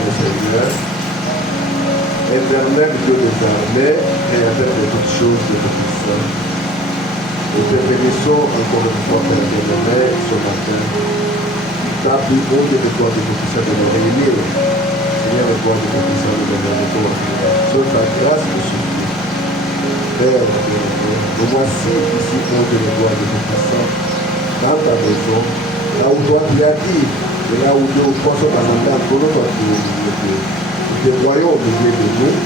le Seigneur, éternel Dieu des armées, créateur de toutes choses de tout-puissant. Nous te bénissons encore une fois, Père bien-aimé, ce matin. Tu as pris bon Dieu de toi de tout-puissant de nous réunir. Seigneur, le corps de tout-puissant de nous réunir. Sur ta grâce nous suffit. Père bien-aimé, nous voici ici, bon Dieu de toi de tout-puissant, dans ta maison, là où toi tu as dit, et là où nous pensons dans un temps, pour nous, te voyons au milieu de nous.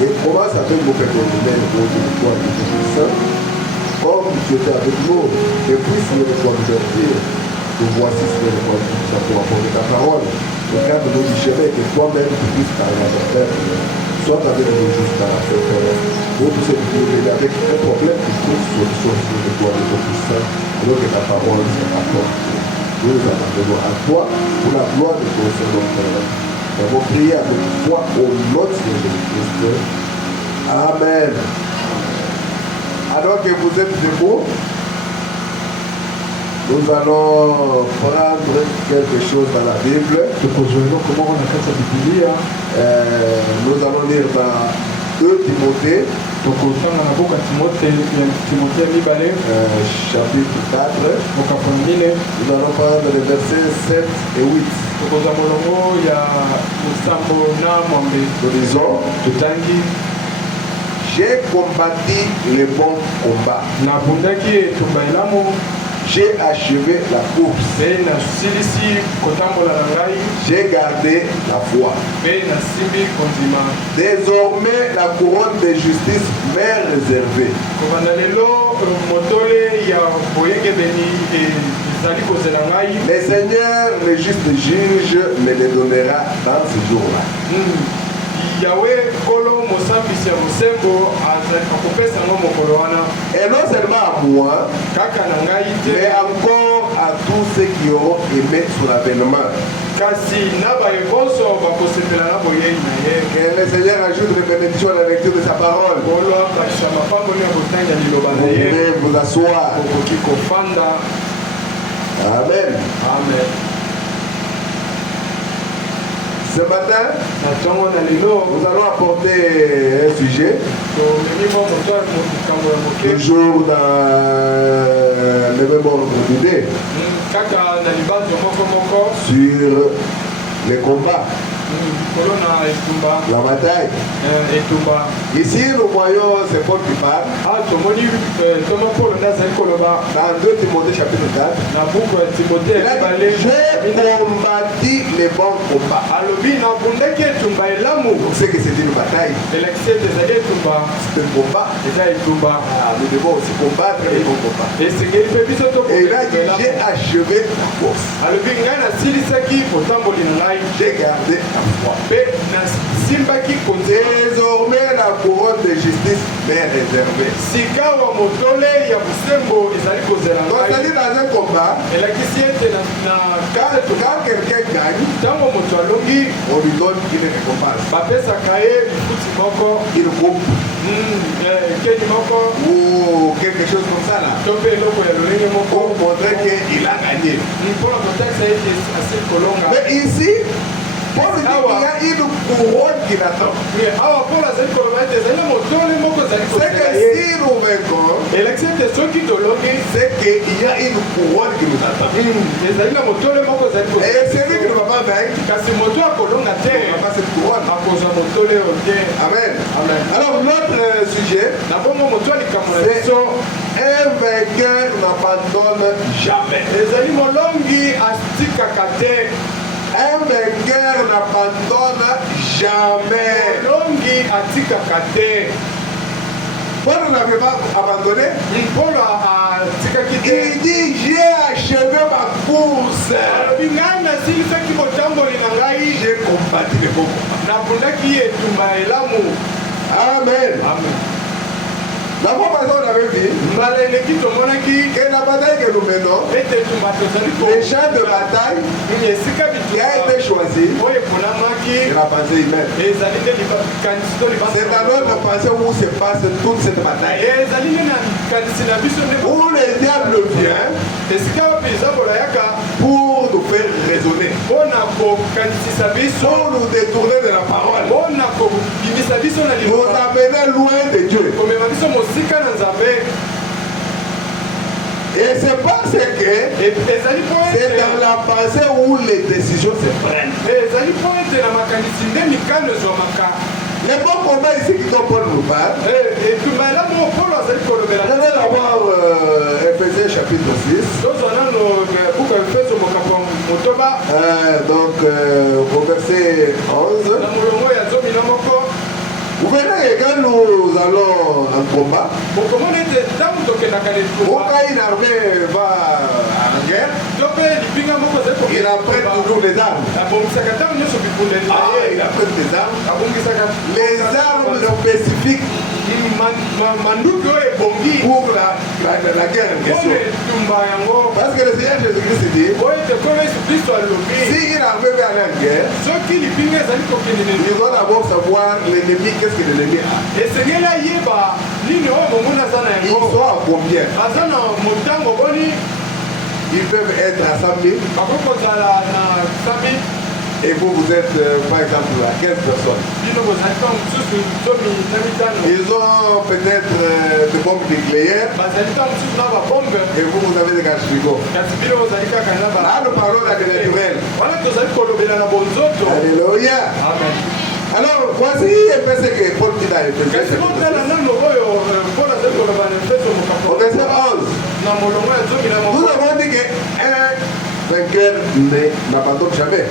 Et commence avec nous faire des humains, bon Dieu de toi de tout-puissant. Comme tu étais avec nous, et puis Seigneur de toi nous dire, nous voici Seigneur de toi pour apporter ta parole. Regarde-nous du chemin que toi-même tu puisses parler à ta terre. Sois avec nous jusqu'à la fin, Père. Nous puissions nous aider avec un problème qui trouve solution Seigneur de toi de ton puissant, alors que ta parole s'apporte. Nous nous attendons à toi pour la gloire de ton Seigneur, Père. Nous avons prié avec toi au nom de Jésus-Christ. Amen. Alors que vous êtes debout, nous allons prendre quelque chose dans la Bible. Nous allons lire dans 2 Timothée, chapitre 4. Nous allons prendre les versets 7 et 8. Nous disons, j'ai combattu le bon combat. J'ai achevé la course. J'ai gardé la foi. Désormais, la couronne de justice m'est réservée. Le Seigneur, le juste juge, me le donnera dans ce jour-là. Yahweh kolo mosambisi ya mosembo akopesa ngo mokolo wana. Et non seulement à moi, kaka na ngai te, mais encore à tous ceux qui auront aimé son avènement. Kasi na ba ebonso bakosepela na boyei na ye. Que le Seigneur ajoute les bénédictions à la lecture de sa parole. Kolo bakisa mapambo ni akotanga liloba na ye. Vous pouvez vous asseoir. Okoki kofanda. Amen. Amen. Ce matin, nous allons apporter un sujet, toujours dans le même ordre d'idée, sur les combats, la bataille. Ici, nous voyons c'est Paul qui parle. Dans 2 Timothée chapitre 4, j'ai combattu les bons combats. On sait que c'est une bataille. C'est un combat. Nous devons aussi combattre les bons combats. Et là, j'ai achevé la course. J'ai gardé la foi. Désormais, la couronne de justice m'est réservée. Donc, c'est-à-dire dans un combat, quand quelqu'un gagne, on lui donne une récompense. Une coupe. Ou quelque chose comme ça là. Pour montrer qu'il a gagné. Mais ici, Paul dit qu'il y a une couronne qui l'attend. C'est que si nous vainquons, c'est qu'il y a une couronne qui nous attend. Et celui qui ne va pas vaincre, il n'a pas cette couronne. Amen. Alors notre sujet, c'est un vainqueur n'abandonne jamais. Un vainqueur n'abandonne jamais. Paul n'avait pas abandonné. Il dit, j'ai achevé ma course. J'ai combattu le bon combat. Amen. La fois passée, on avait vu que la bataille que nous menons, les champs de bataille qui a été choisi, c'est la pensée humaine. C'est dans notre pensée où se passe toute cette bataille. Où le diable vient pour nous faire déraisonner, Pour nous détourner de la parole, nous nous amener loin de Dieu. Et c'est parce que c'est dans la pensée où les décisions se prennent. Le bon combat ici qui Paul nous parle. Vous allez avoir Ephésiens chapitre 6. Donc au verset 11. Vous verrez que quand nous allons en combat, quand une armée va en guerre, il apprête toujours les armes. Il apprête les armes. Les armes spécifiques pour la guerre en question. Parce que le Seigneur Jésus-Christ dit, si une armée va aller en guerre, ils doivent d'abord savoir l'ennemi, qu'est-ce que l'ennemi a. Ils sont à combien? Ils peuvent être à 100 000. Et vous, vous êtes par exemple à 15 personnes. Ils ont peut-être des bombes nucléaires. Et vous, vous avez des gaz-frigo. Là, nous parlons à des naturels. Alléluia. Alors, voici un peu ce que Paul dit dans Ephésiens. Au verset 11. Nous avons dit qu'un vainqueur n'abandonne jamais.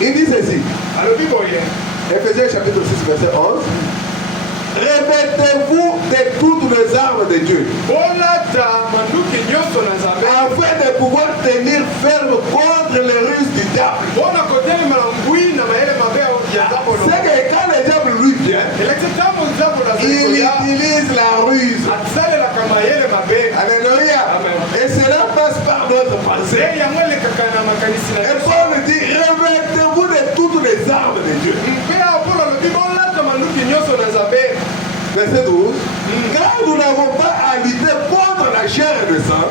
Il dit ceci. Ephésiens chapitre 6, verset 11. Revêtez-vous de toutes les armes de Dieu, afin de pouvoir tenir ferme contre les ruses du diable. C'est que quand le diable lui vient, il utilise la ruse. Alléluia. Et cela passe par notre pensée. Et Paul dit, revêtez-vous de toutes les armes de Dieu. Verset 12. Car nous n'avons pas à lutter contre la chair et le sang,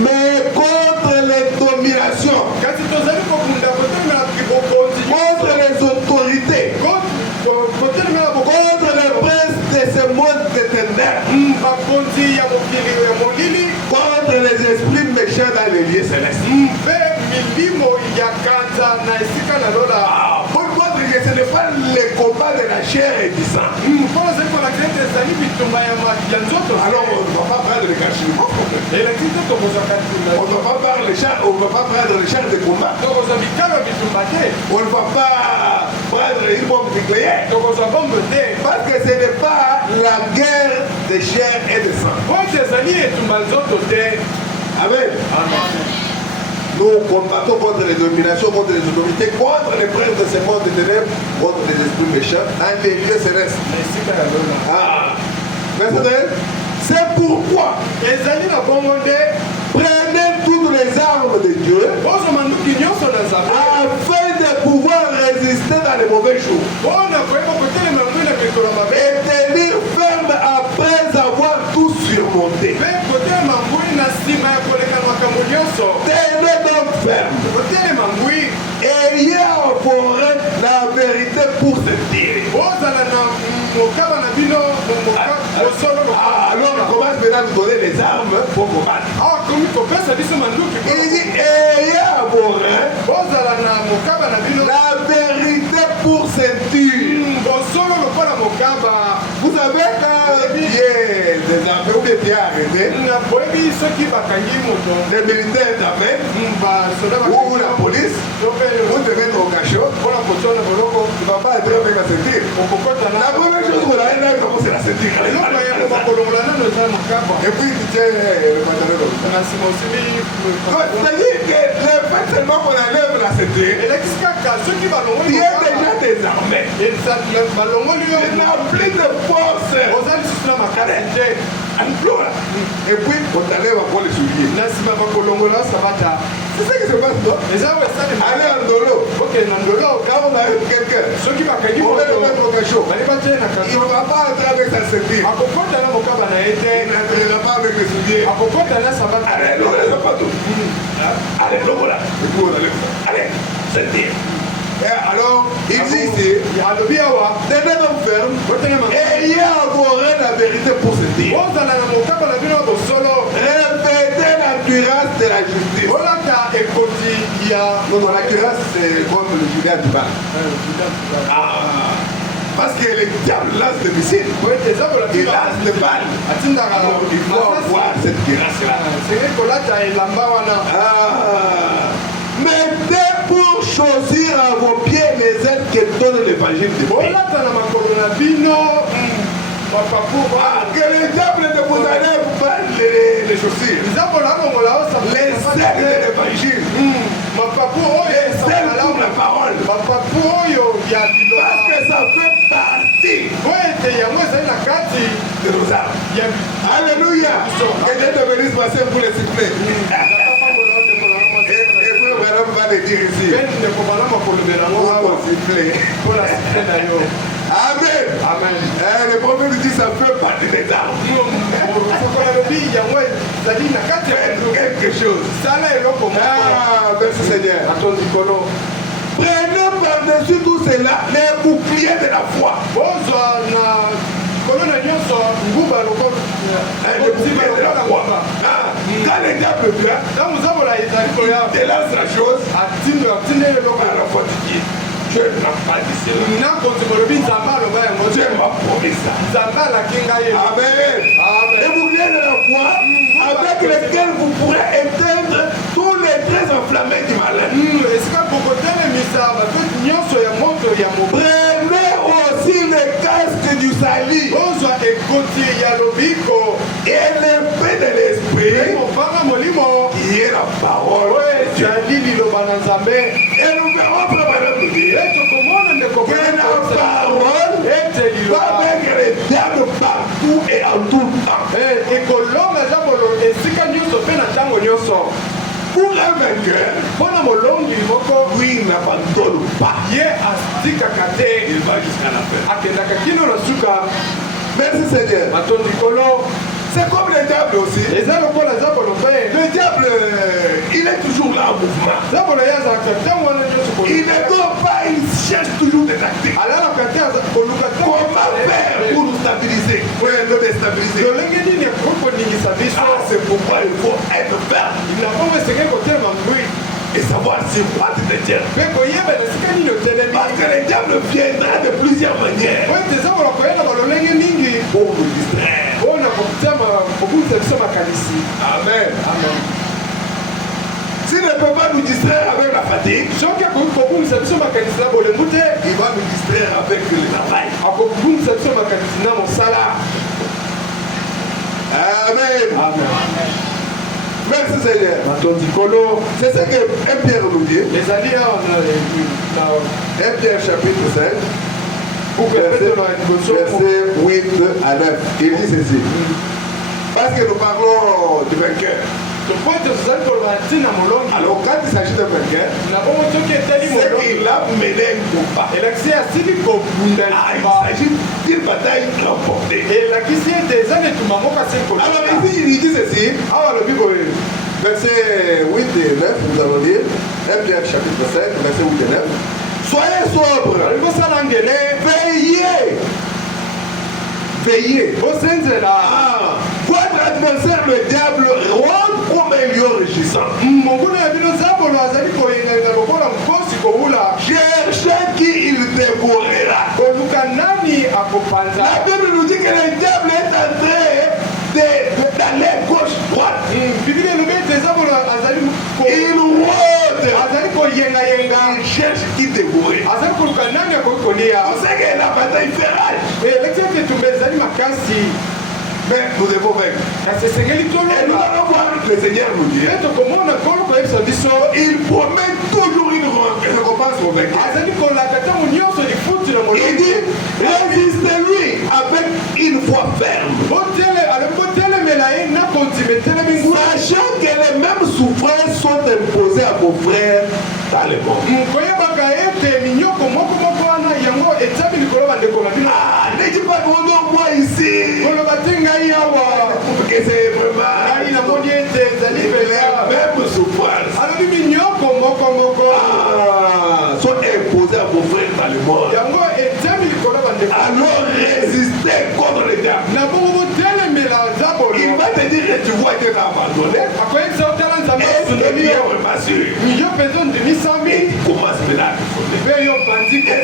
mais contre les dominations, contre les autorités, contre les princes de ce monde de ténèbres, contre les esprits méchants dans les lieux célestes. Ce n'est pas le combat de la chair et du sang. Alors on ne va pas prendre les cachemires. On ne va pas prendre les chars de combat. On ne va pas prendre une bombe nucléaire. Parce que ce n'est pas la guerre de chair et de sang. Amen. Nous combattons contre les dominations, contre les autorités, contre les princes de ce monde de ténèbres, contre les esprits méchants, dans les lieux célestes. C'est pourquoi prenez toutes les armes de Dieu afin de pouvoir résister dans les mauvais jours et tenir ferme après avoir tout surmonté. Tenez donc ferme. Ayez en forêt la vérité pour se tirer. Alors on commence maintenant à nous donner les armes pour combattre. Il dit ayez en forêt la vérité pour ceinture. Vous savez quand il y a des armées ou des pieds arrêtés, les militaires d'armée ou la police, vous devez être au cachot, tu ne vas pas être avec la ceinture. La première chose qu'on a là, c'est la ceinture. Et puis tu tiens le pantalon comme ça. C'est-à-dire que le fait seulement qu'on enlève la ceinture, il y a déjà des armées. Il n'a plus de force. Et puis on t'enlève encore les souliers. C'est ça qui se passe, non? Allez en dolo. Quand on arrive quelqu'un, on va le mettre au cachot. Il ne va pas entrer avec sa ceinture. Il n'entrera pas avec le soulier. Allez, ceinture. Et alors, il dit ici, tenez donc ferme, ayez à vos reins la vérité pour se dire. Répétez la cuirasse de la justice. Non, la cuirasse, c'est comme le Judas du bas. Parce que le diable lance des missiles. Il lance des balles. Alors, il faut avoir cette cuirasse-là. Mettez pour choisir à vos pieds les aides que donne l'évangile de Dieu. Que le diable ne vous enlève pas les chaussures. Les aides de l'évangile. Les aides pour la parole. Parce que ça fait partie de nos âmes. Alléluia. Que Dieu te bénisse, ma sœur, pour les citer. On va le dire ici. Amen. Amen. Le prophète dit ça fait partie des armes. Quelque chose. Merci Seigneur. Prenez par-dessus tout cela les boucliers de la foi. Le bouclier de la foi. Quand le diable vient, il te lance la chose. Alors faut dire, Dieu n'a pas dit cela. Dieu m'a promis ça. Amen. Le bouclier de la foi avec lequel vous pourrez éteindre tous les traits enflammés du malin. Prenez aussi le casque du salut et l'épée de l'esprit qui est la parole de Dieu. Et nous verrons préparer nous dire que la parole va vaincre les diables partout et en tout temps. Pour un vainqueur, lui n'abandonne pas. Il va jusqu'à la fin. Merci Seigneur. C'est comme le diable aussi. Le diable, il est toujours là en mouvement. Il ne dort pas, il cherche toujours des tactiques. Comment faire pour nous stabiliser, pour nous déstabiliser? C'est pourquoi il faut être ferme et savoir sur quoi tu te tiens. Parce que le diable viendra de plusieurs manières pour nous distraire. Amen. Amen. S'il ne peut pas nous distraire avec la fatigue, il va nous distraire avec le travail. Amen. Amen. Merci Seigneur. C'est ce que 1 Pierre nous dit. 1 Pierre chapitre 5. Verset 8 à 9. Il dit ceci. Parce que nous parlons du vainqueur. Alors quand il s'agit d'un vainqueur, c'est qu'il a mené un combat. Il s'agit d'une bataille remportée. Alors ici il dit ceci. Verset 8 et 9, nous allons lire. 1 Pierre chapitre 5, verset 8 et 9. Soyez sobres. Veillez. Veillez. Votre adversaire, le diable, rôde comme un lion rugissant. Cherchez qui il dévorera. La Bible nous dit que le diable est en train d'aller gauche-droite. Il rôde. Il cherche qui dévorer. On sait que la bataille fait rage. Mais nous devons vaincre. Et nous allons voir le Seigneur nous dire. Il promet toujours une récompense au vainqueur. Il dit, résistez-lui avec une foi ferme. Sachant que les mêmes souffrances sont imposées à vos frères dans le monde. Ah, ne dis pas que moi ici. Que c'est vraiment même souffrance. Sont imposés à vos frères dans le monde. Alors résistez contre le diable. Il va te dire que tu vois que tu as abandonné. Et c'est bien vraiment sûr. Et tu commences maintenant à te fonder. Et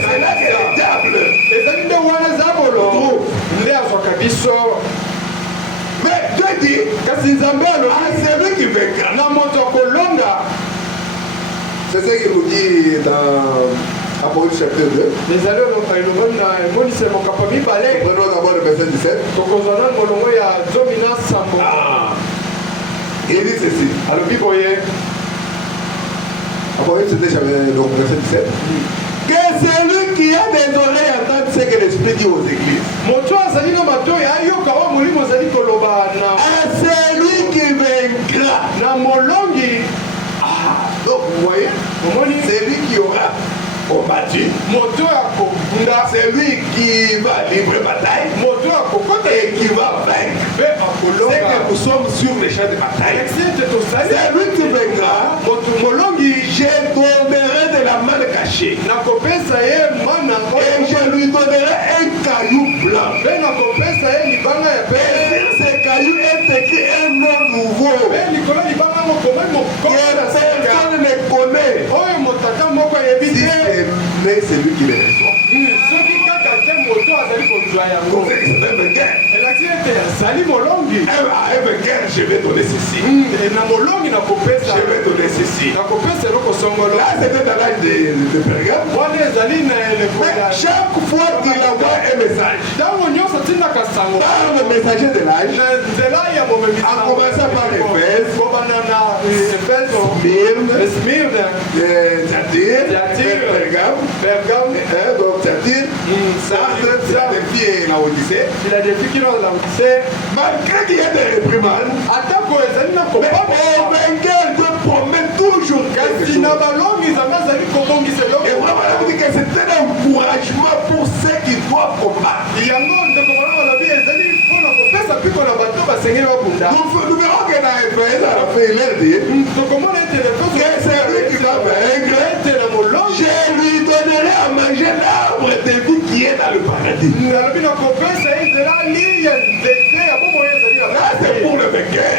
c'est là que le diable trouve. Mais Dieu dit, ah, c'est lui qui vaincra. C'est ce qu'il vous dit dans Apocalypse chapitre 2. Prenons d'abord le verset 17. Ah. Il dit ceci. Apocalypse 2, donc verset 17. Que celui qui a des oreilles entende ce que l'Esprit dit aux églises. À celui qui vaincra. Ah, donc vous voyez, c'est lui qui aura combattu. C'est lui qui va livrer bataille et qui va vaincre. C'est que nous sommes sur les champs de bataille. C'est lui qui vaincra. Je donnerai de la manne cachée. Et je lui donnerai un caillou blanc. Et sur ce caillou est écrit un nom nouveau. Personne ne connaît. Mais c'est lui qui les reçoit. Je vais donner ceci. Je vais donner ceci. Là, c'était dans l'âge de Pergame. Mais chaque fois qu'il envoie un message, par le messager de l'âge, en commençant par Éphèse, Smyrne, Thyatire, Pergame, donc Thyatire, Sardes, Philadelphie et Laodicée. Malgré qu'il y ait des réprimandes, mais au vainqueur Dieu promet toujours quelque chose. Et vraiment, on dit que c'est un encouragement pour ceux qui doivent combattre. Nous verrons que dans Éphèse, à la fin, il leur dit que c'est lui qui va vaincre. Je lui donnerai à manger l'arbre de vie qui est dans le paradis. Là, c'est pour le vainqueur.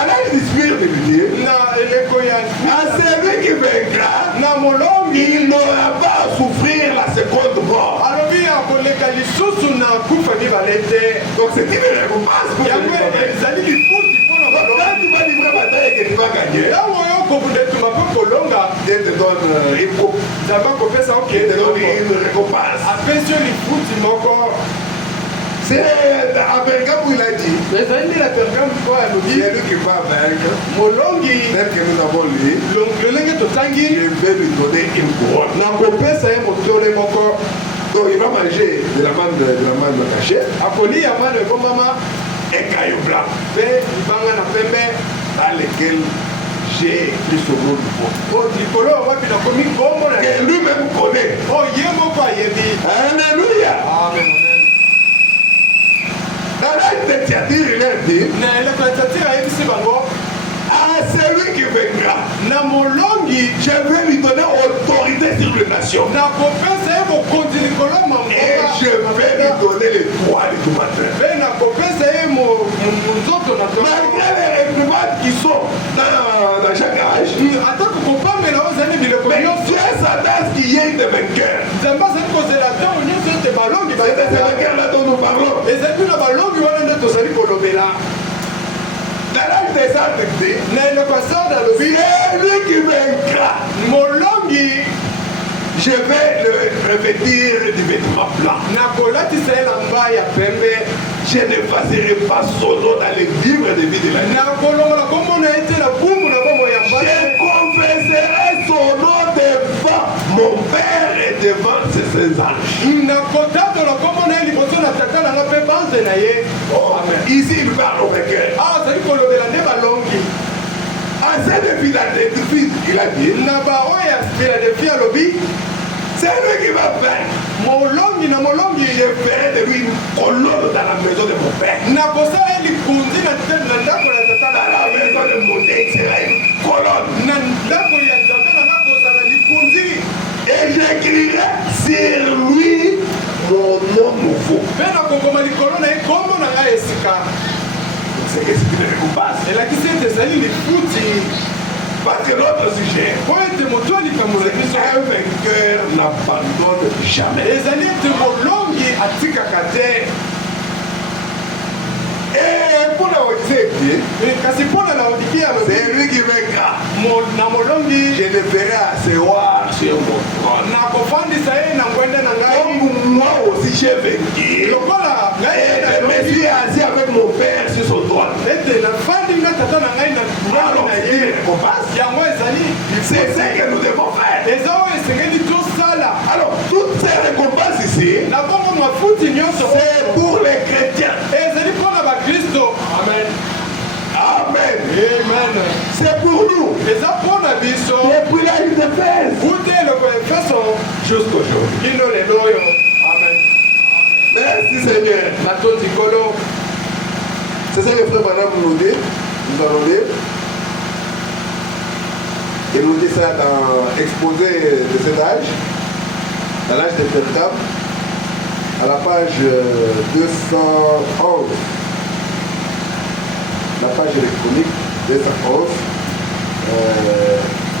Alors, il inspire de lui dire à celui qui vaincra, il n'aura pas à souffrir la seconde mort. Donc, c'est une récompense pour celui qui va vaincre. Quand tu vas livrer bataille et que tu vas gagner, Dieu te donne une coupe. Dieu te donne une récompense. C'est à Pergame où il a dit, c'est lui qui va vaincre, tel que nous avons lu, je vais lui donner une couronne. Donc il va manger de la manne cachée, un caillou blanc, dans lequel j'ai écrit son nom nouveau. Que lui-même connaît. Alléluia. Dans l'âge de Thyatire, il leur dit, à celui qui vaincra, je vais lui donner autorité sur les nations. Et je vais lui donner les droits de tout matin. Malgré les réprimandes qui sont dans chaque âge, mais Dieu s'attend à ce qu'il y ait des vainqueurs. C'est de ces vainqueurs-là dont nous parlons. Dans l'âge des arbres, c'est lui qui vaincra. Je vais le revêtir du vêtement blanc. Je n'effacerai pas son nom dans les livres de vie de la vie. Je confesserai son nom devant mon Père et devant ses saints anges. Oh, ici, il parle au vainqueur. dit, Naba oya Philadelphia lobby. c'est lui qui va faire. Molongi na molongi. Je ferai de lui une colonne dans la maison de mon père. Na bosa eli kundi na tete na ndako ya tata Dans la maison de mon père, il sera une colonne. na ndako ya tata na bosa na likundi. Et j'écrirai sur lui mon nom nouveau. Pena kokoma likolo na ye kombo na ngai esika. C'est que c'est une récompense. Elakisi ete ezali lifuti. Parce que l'autre sujet, Po ete moto alikambola biso. un vainqueur n'abandonne jamais. Ezali ete molongi atikaka te. Et pour la Odyssée, Kasi mpo na Laodikia c'est lui qui vaincra. na molongi Je le ferai asseoir sur mon trône. nakofandisa ye na ngwende na ngai. Comme moi aussi j'ai vaincu. Lokola Et ngai je me suis assis avec mon père sur son trône. ete nafandi nga tata na ngai na Alors, ngwende na c'est une ye. récompense. Yango ezali C'est ce que nous devons faire. eza oyo esengeli tosala. Alors, toutes ces récompenses ici, Na bongo mafuti nyonso c'est pour les chrétiens. ezali mpo na bakristo. Amen. Amen. Amen. C'est pour nous. eza mpo na biso Depuis l'âge de Fès ute eloko efeso jusqu'aujourd'hui. kino lelo oyo. Amen. Merci Seigneur. Natondi kolo. C'est ça que frère Madame nous dit. Nous allons lire. Il nous dit ça dans Exposé de cet âge, dans l'âge de Pergame, à la page 211. La page électronique 211,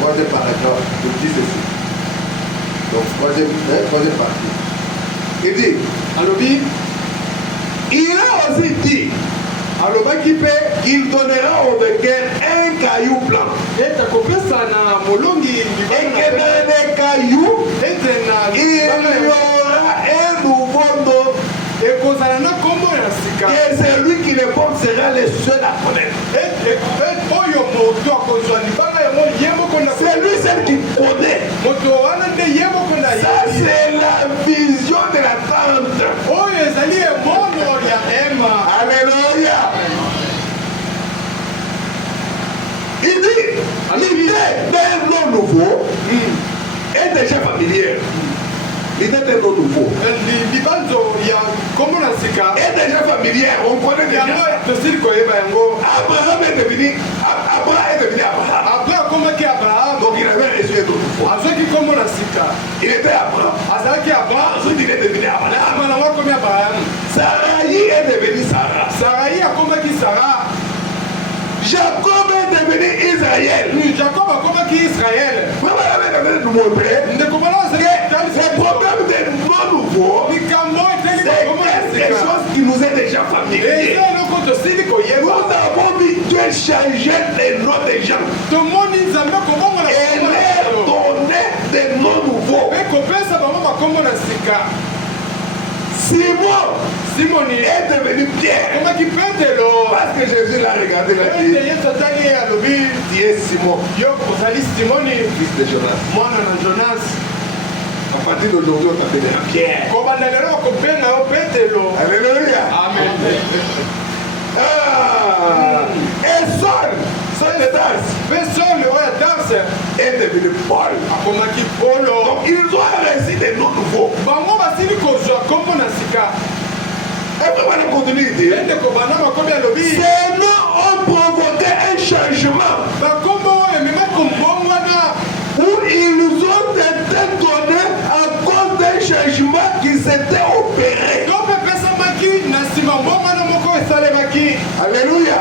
troisième paragraphe, nous dit ceci. Donc, troisième partie. Il dit, Alobi il a aussi dit alobaki mpe qu'il donnera au vainqueur un caillou blanc. ete akopesa na molongi Et libala que dans les cailloux, ete na il y libala aura un nouveau nom. ekozala na kombo ya sika. Et celui qui le porte sera le seul à connaître. Oyo moto akozwa libala yango ye moko na C'est lui seul qui connaît. moto wana nde ye moko na Ça, ye. c'est la vision de la tente. Oyo ezali emono ya ema. Alléluia. Il dit, l'idée d'un nom nouveau est déjà familière. L'idée d'un nom nouveau libanzo ya kombo na sika est déjà familière. On connaît yango déjà. tosili koyeba yango. Abraham est devenu Abraham. Après akomaki Abraham Donc il avait reçu un nom nouveau. azwaki kombo na sika Il était Abraham. azalaki Abraham. Ensuite il est devenu Abraham. Mwana ngo akomi Abraham. Sarai est devenu Sarah. Sarai akomaki Sara. Jacob est devenu Israël. Jacob akomaki Israël. Maman avait devenu nous montrer ndeko bana que le problème des noms nouveaux, likambo eteli c'est kombo na quelque sika. chose qui nous est déjà familier. eza eloko tosili Nous koyeba. avons vu Dieu changer les noms des gens tomoni nzambe kobongola et kombo na leur biso. donner des noms nouveaux. mpe kopesa bango bakombo na sika. Simon simoni est devenu Pierre. akomaki petelo. Parce que Jésus l'a regardé, il a ete dit, yesu atali ye alobi tu es Simon, yo ozali simoni fils de Jonas. mwana na jonas. À partir d'aujourd'hui, on t'appellera Pierre. kobanda lelo bakobenga yo petelo. Alléluia. amen. Et Saul de Tarse, mpe sole oyo ya tarse est devenu Paul. akomaki polo. Donc ils ont reçu des noms nouveaux. bango basili kozwa kombo na sika. Et vraiment, la continuité. endeko bana bakomi alobi Ces noms ont provoqué un changement bakombo oyo ememaki kombongwana. où ils ont été donnés à cause d'un changement qui s'était opéré. to mpe epesamaki na nsima mbongwana moko esalemaki. Alléluia.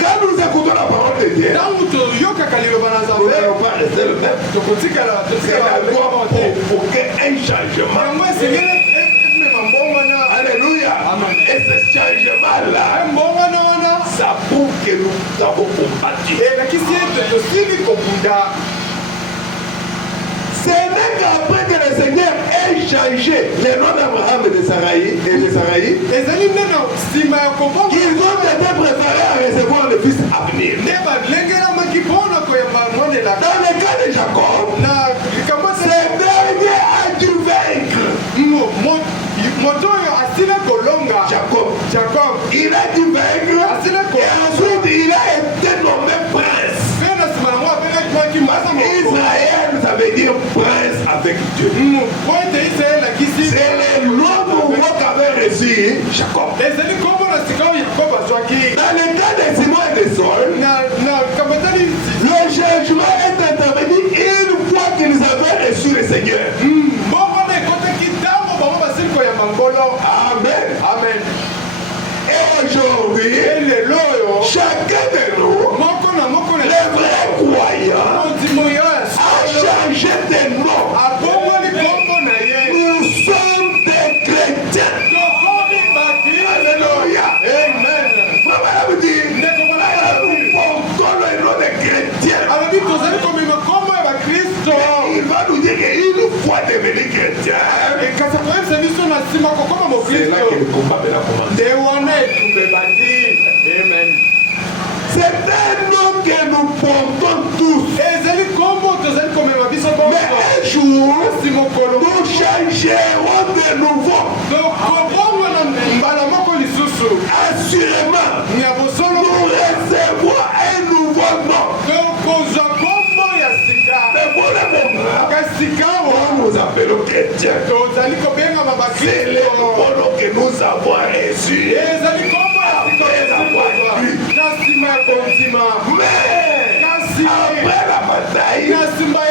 Quand nous écoutons la parole de Dieu, ntango toyokaka liloba na nous nzambe n'allons pas rester le même. tokotikala C'est la loi te provoquer un changement. yango esengeli emema mbongwana. Alléluia. Amen. Et ce changement-là, mbongwana wana ça prouve que nous avons combattu. elakisi ete tosili kobunda. Ce n'est qu'après que le Seigneur ait changé les noms d'Abraham et de Sarai, ezali nde na nsima ya kobonga qu'ils ont été préparés à recevoir le fils à venir. nde balengelamaki mpona koyamba mwandelaka. Dans le cas de Jacob, na likambo ce dernier a dû vaincre. moto oyo asili kolonga Jacob. Il a dû vaincre asili et ensuite il a été nommé prince. mpe na nsima yango abengaki Dieu. C'est le nom nouveau qu'avait reçu Jacob. Dans le cas de Simon et de Saul, le jugement est intervenu une fois qu'ils avaient reçu le Seigneur. Amen. Amen. Et aujourd'hui, chacun de nous, les vrais croyants, a changé de nom. Nous sommes des chrétiens. Alléluia. Amen. Maman vous dit, nous portons le nom de chrétiens. Il va nous dire qu'une fois devenu chrétien, c'est là que le combat va commencer. C'est un nom que nous portons tous. Mais un jour, nous changerons de nouveau. Assurément, nous recevons un nouveau nom. Mais pour le moment, nous appelons chrétiens. C'est le nouveau nom que nous avons reçu. Après avoir cru. Mais après la bataille,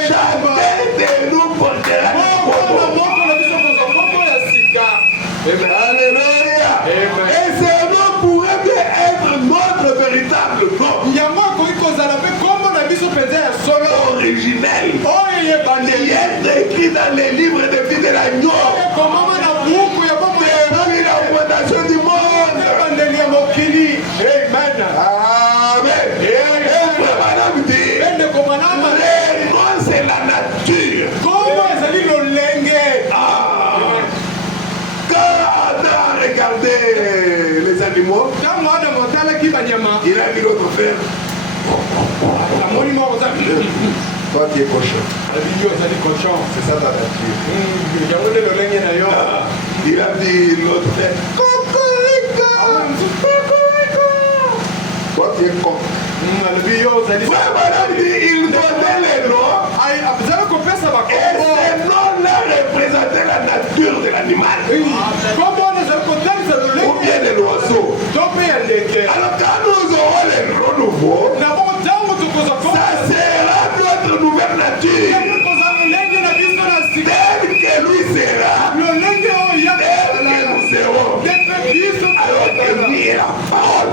chacun de nous portera le nouveau nom. Alléluia. Et ce nom pourrait bien être notre véritable nom. Originel. Qui est écrit dans les livres de vie de l'agneau. Depuis la fondation du monde. Amen. Amen. Et madame dit, le nom c'est la nature. Quand Adam a regardé les animaux, il a vu l'autre faire. Toi qui es cochon. C'est ça ta nature. Il a dit l'autre fait. Toi qui es con. Frère madame dit, il donnait les noms. Et ces noms-là représentaient la nature de l'animal. Ou bien de l'oiseau. Alors quand nous aurons les noms nouveaux, ça sera notre nouvelle nature. Tel que lui sera, tel que nous serons. Alors que lui est la parole.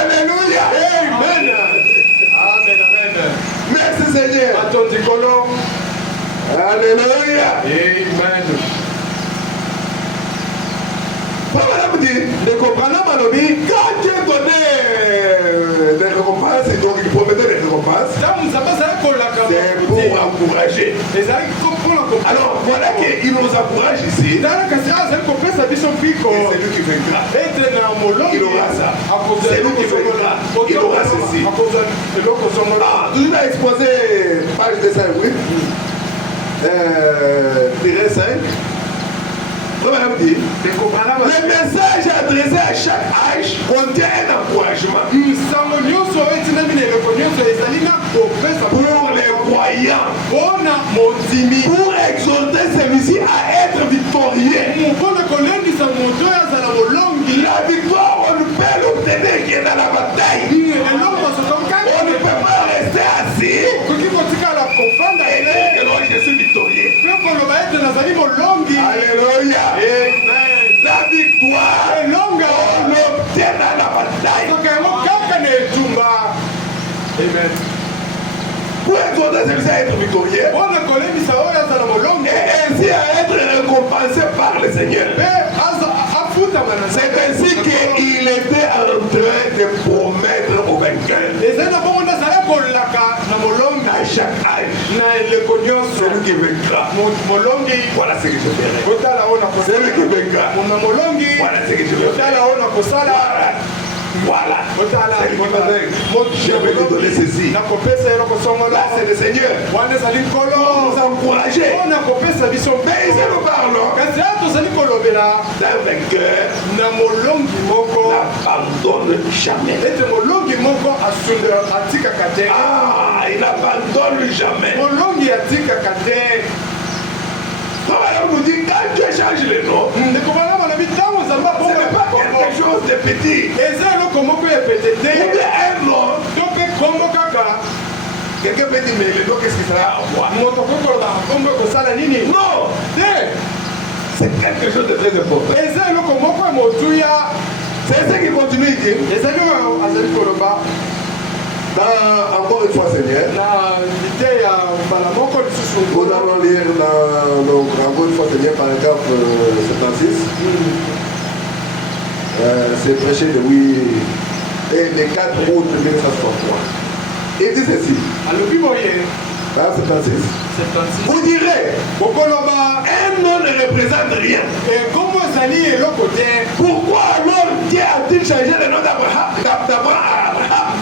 Alléluia. Amen. Merci Seigneur. Alléluia. Amen. Madame dit, quand Dieu donnait des récompenses, donc il promettait des récompenses, c'est pour encourager. Alors voilà qu'il nous encourage ici. Et c'est lui qui vaincra. Il aura ça. C'est lui qui vaincra. Il aura ceci. Toujours à exposer page 208, tiret 5. Madame dit, le message adressé à chaque âge contient un encouragement pour les croyants, pour exhorter celui-ci à être victorieux. La victoire, on ne peut l'obtenir que dans la bataille. On ne peut pas rester assis et dire que non, je suis victorieux. Alléluia. La victoire, on l'obtient dans la bataille. Amen. Pour exhorter celui-ci à être victorieux et ainsi à être récompensé par le Seigneur. C'est ainsi qu'il était en train de promettre au vainqueur. À chaque âge, celui qui vaincra. Voilà ce que je ferai. Celui qui vaincra. Voilà ce que je ferai. Voilà. Je vais te donner ceci. Là, c'est le Seigneur. Pour nous encourager. Mais ici nous parlons d'un vainqueur n'abandonne jamais. Il n'abandonne jamais. petit. eza eloko moko epete Ou te bien un nom. to mpe kombo kaka Quelqu'un peut dire, mais le nom, qu'est-ce que ça a à voir? moto akoki koloba kombo ekosala nini Non, te c'est quelque chose de très important. eza eloko moko ya motuya C'est ce qui continue ici. ezali oyo azali koloba Encore une fois, Seigneur, na lite ya mbala moko lisusu nous allons lire encore une fois, Seigneur, paragraphe 76. C'est prêché de oui et les 4 août 1963. Il dit ceci, alobi boye dans 76. 76 Vous direz, bokoloba un nom ne représente rien. kombo ezali eloko te Pourquoi alors Dieu a-t-il changé le nom d'Abraham à Abraham?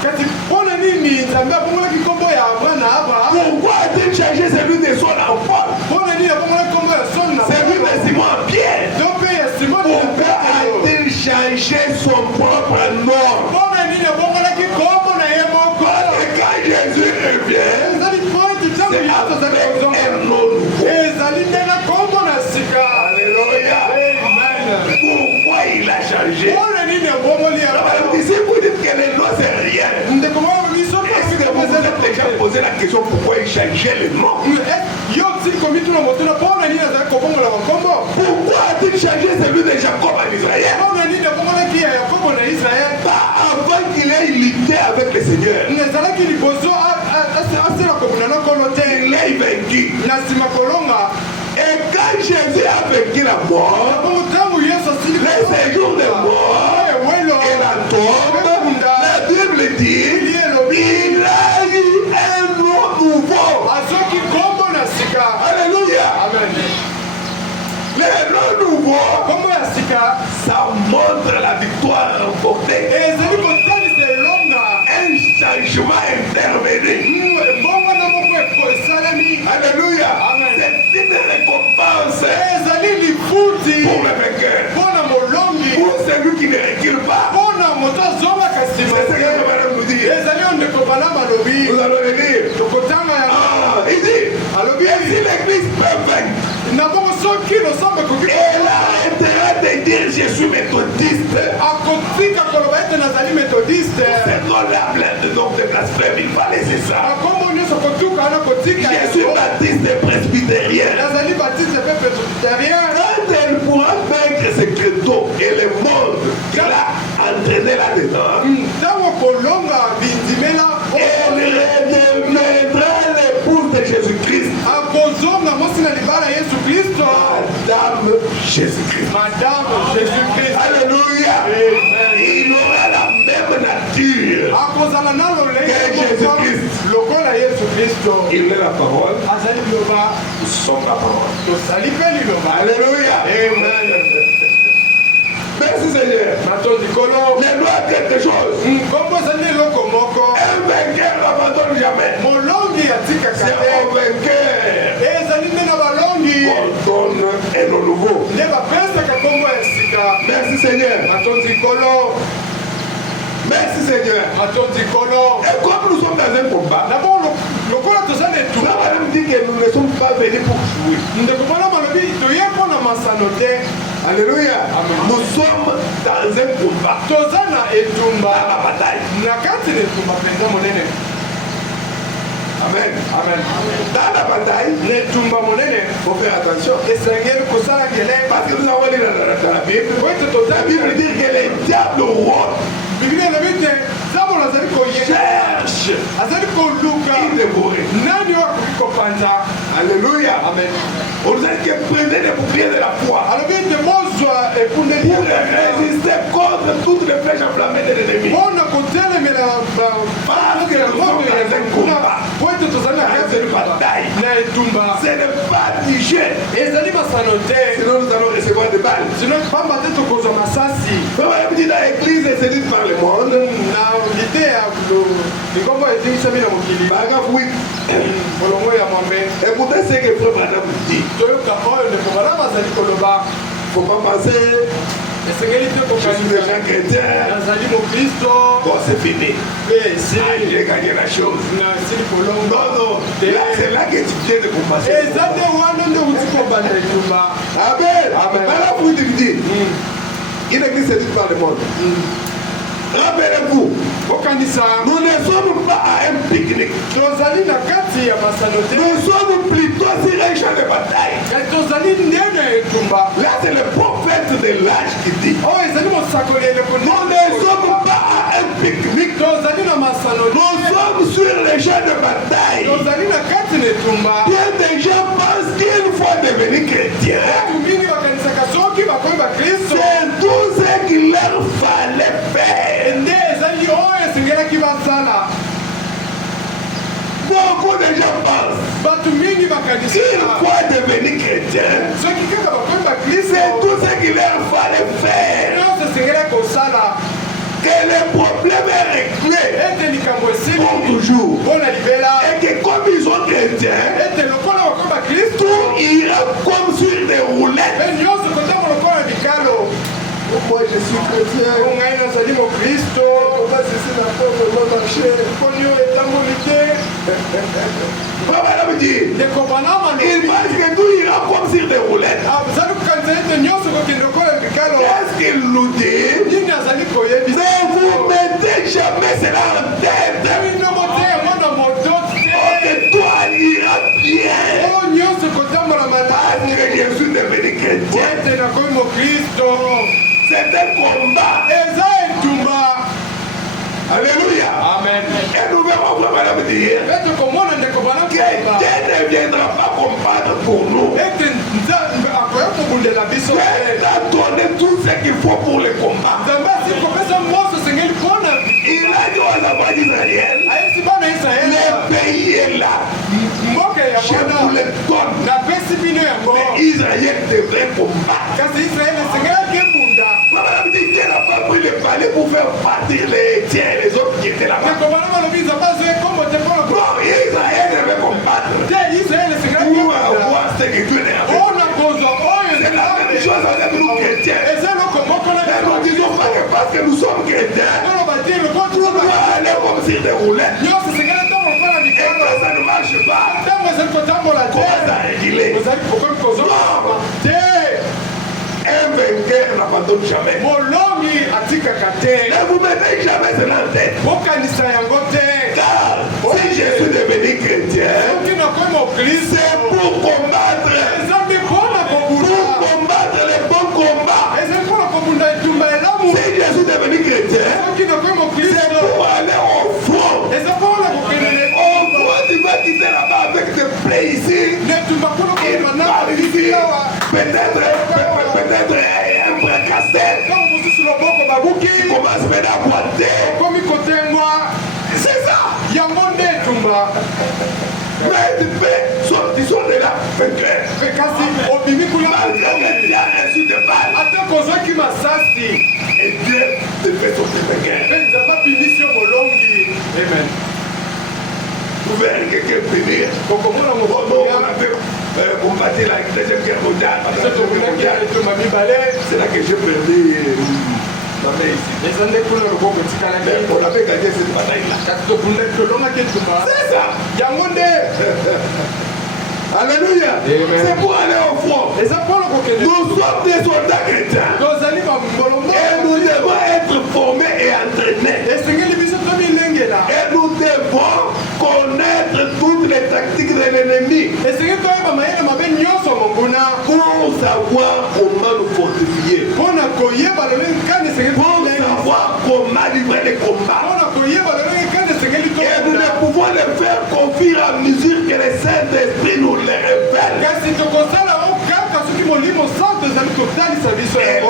kasi mpona nini nzambe abongolaki kombo ya abraham na abraham Pourquoi a-t-il changé celui de son enfant? mpona nini abongolaki kombo ya son na Celui de Simon Pierre? to mpe ya simon Pourquoi a-t-il changé son propre nom? mpona nini abongolaki kombo na ye moko Parce que quand Jésus revient, ezali pointe ntango c'est yesu azali avec kozonga un nom nouveau. ezali ndenge kombo na sika Alléluia. amen Pourquoi il a changé? mpona nini abongoli Alors, yango si vous dites que le nom c'est rien, ndeko moko biso est-ce que vous vous êtes déjà posé la question pourquoi il changeait le nom? yo sili komituna motuna mpona nini azali kobongola bakombo Pourquoi a-t-il changé celui de Jacob en Israël? mpona nini abongolaki ya yakobo na israel Pas avant qu'il ait lutté avec le Seigneur. ezalaki liboso asila kobunda na nkolo te Il est vaincu. na nsima kolonga Et quand Jésus a vaincu la mort, bongo ntango yesu asili le séjour de mort ewelo et la tombe, la Bible dit, il a eu un nom nouveau. azwaki kombo na sika Alléluia. amen Le nom nouveau, kombo ya sika ça montre la victoire remportée. ezali kotalisa elonga Un changement intervenu. bongo na moko esalemi Alléluia. Amen. C'est une récompense ezali lifuti pour le vainqueur. mpona molongi Pour celui qui ne recule pas. mpona moto azongaka nsima C'est ce que te le madame nous dit. ezali oyo ndeko balamu alobi Nous allons le lire. tokotanga yango Ah, il dit, alobi et si l'église peut vaincre, na bongo soki losambo ekoki elle arrêtera de dire je suis méthodiste. akotika koloba ete nazali methodiste C'est non la pleine de nom de blasphème, il fallait c'est ça. akombo nyonso kotuka wana kotika Je suis baptiste presbytérien. nazali batiste mpe presbytérien Quand elle pourra vaincre ce credo et le monde qu'elle a entraîné là-dedans, ntango kolonga bindimela elle redeviendra l'épouse de Jésus-Christ. akozonga mosi na libala ya yesu kristo Madame Jésus-Christ. madame jésus christ Alléluia. Amen. Il aura la même nature. akozala na lolenge Que Jésus-Christ. lokola yesu kristo Il est la parole. azali liloba Nous sommes la parole. tosali mpe liloba Alléluia. amen Merci Seigneur. mato likolo Les lois quelque chose. nkombo ezali eloko moko Un vainqueur n'abandonne jamais. molongi atikaka C'est te un vainqueur ezali nde na balongi qu'on donne un nom nouveau. nde bapesaka nkombo ya sika Merci Seigneur. mato likolo Merci Seigneur. mato likolo Et comme nous sommes dans un combat, nabo lokola toza na la etumba Madame dit que nous ne sommes pas venus pour jouer. ndeko mwana malobi toye mpona masano te Alléluia. Amen. Nous sommes dans un combat, toza na dans etumba la bataille. na kati na etumba mpenza monene Amen. amen Dans la bataille, na etumba monene il faut faire attention. esengeli kosala ngele Parce que nous avons lu dans la Bible. po ete La toza Bible dit que les diables rôdent, biblia elobi te nzambo azali koyenga cherchent azali koluka qui dévorer. nani oyo akoki kopanza Alléluia. amen On nous a dit que prenez les boucliers de la foi alobi ete bozwa ekundeli pour résister contre toutes les flèches enflammées de l'ennemi. mpona kotelemela Parce que nous sommes dans un combat. po ete tozali na kati Dans une bataille. na etumba Ce n'est pas du jeu. ezali masano te Sinon nous allons recevoir des balles. sino pamba te tokozwa masasi Donc, on dit dans l'église séduite par le monde. na lite ya likombo etingisami na mokili Paragraphe 8. molongo ya mwambe Écoutez ce que Frère Madame dit. toyoka oyo ndeko malamu azali koloba Il ne faut pas penser esengeli te je suis déjà kokanisa chrétien. nazali mokristo Bon, c'est fini. mpe Ah, esili j'ai gagné la chose. na esili kolonga Non, non. Là, c'est là que tu viens de commencer. eza nde wana nde uti kobanda etumba Amen. Amen. Paragraphe 8, il dit. Une église séduite par le monde. Rappelez-vous, nous ne sommes pas à un pique-nique. Nous sommes plutôt sur un champ de bataille. Là, c'est le prophète de l'âge qui dit. Nous ne sommes pas à un pique-nique. Nous sommes sur le champ de bataille. Bien des gens pensent qu'il faut devenir chrétien. C'est tout ce qu'il leur fallait faire. Beaucoup de gens pensent qu'il faut devenir chrétien. C'est tout ce qu'il leur fallait faire. Que le problème est réglé pour toujours. Et que comme ils sont chrétiens, tout ira comme sur des roulettes. Moi je suis chrétien. On va marcher. Il pense que tout ira comme sur des roulettes. Qu'est-ce qu'il nous dit? Ne vous mettez jamais cela en tête. Que toi ira bien. Parce que je suis devenu chrétien. C'est un combat. Alléluia. Amen. Et nous verrons vraiment dire que Dieu ne viendra pas combattre pour nous. Dieu t'a donné tout ce qu'il faut pour le combat. Il a dit aux enfants d'Israël, le pays est là. Je vous le donne. Mais Israël devrait combattre. Dieu n'a pas pris le palais pour faire partir les tiens et les autres qui étaient là-bas. Non, Israël devait combattre. Pour avoir ce que Dieu n'a pas. C'est la même chose avec nous chrétiens. Et nous disons pas que parce que nous sommes chrétiens, nous doit aller comme sur des roulettes. Et quand ça ne marche pas, comment ça régler? Un vainqueur n'abandonne jamais. Ne vous mettez jamais cela en tête. Car si je suis devenu chrétien, c'est pour combattre. Pour combattre les bons combats. Si je suis devenu chrétien, c'est pour aller au front. Au front, tu vas quitter là-bas avec des plaies ici. Il parle ici. Peut-être un bras cassé. Il commence à faire boiter. C'est ça. Mais tu peux sortir de là, vainqueur. Malgré que tu as reçu des balles. Et Dieu te fait sortir vainqueur. Amen. Vous verrez quelqu'un venir. On avait combattu la Deuxième Guerre mondiale. C'est là que j'ai perdu ma mère ici. On avait gagné cette bataille-là. C'est ça. Alléluia. C'est pour aller au front. Nous sommes des soldats chrétiens. Et nous devons être formés et entraînés. Et nous devons connaître toutes les tactiques de l'ennemi. Pour savoir comment nous fortifier. Pour savoir comment livrer les combats. Et nous ne pouvons le faire qu'au fur et à mesure que le Saint-Esprit nous le révèle. Et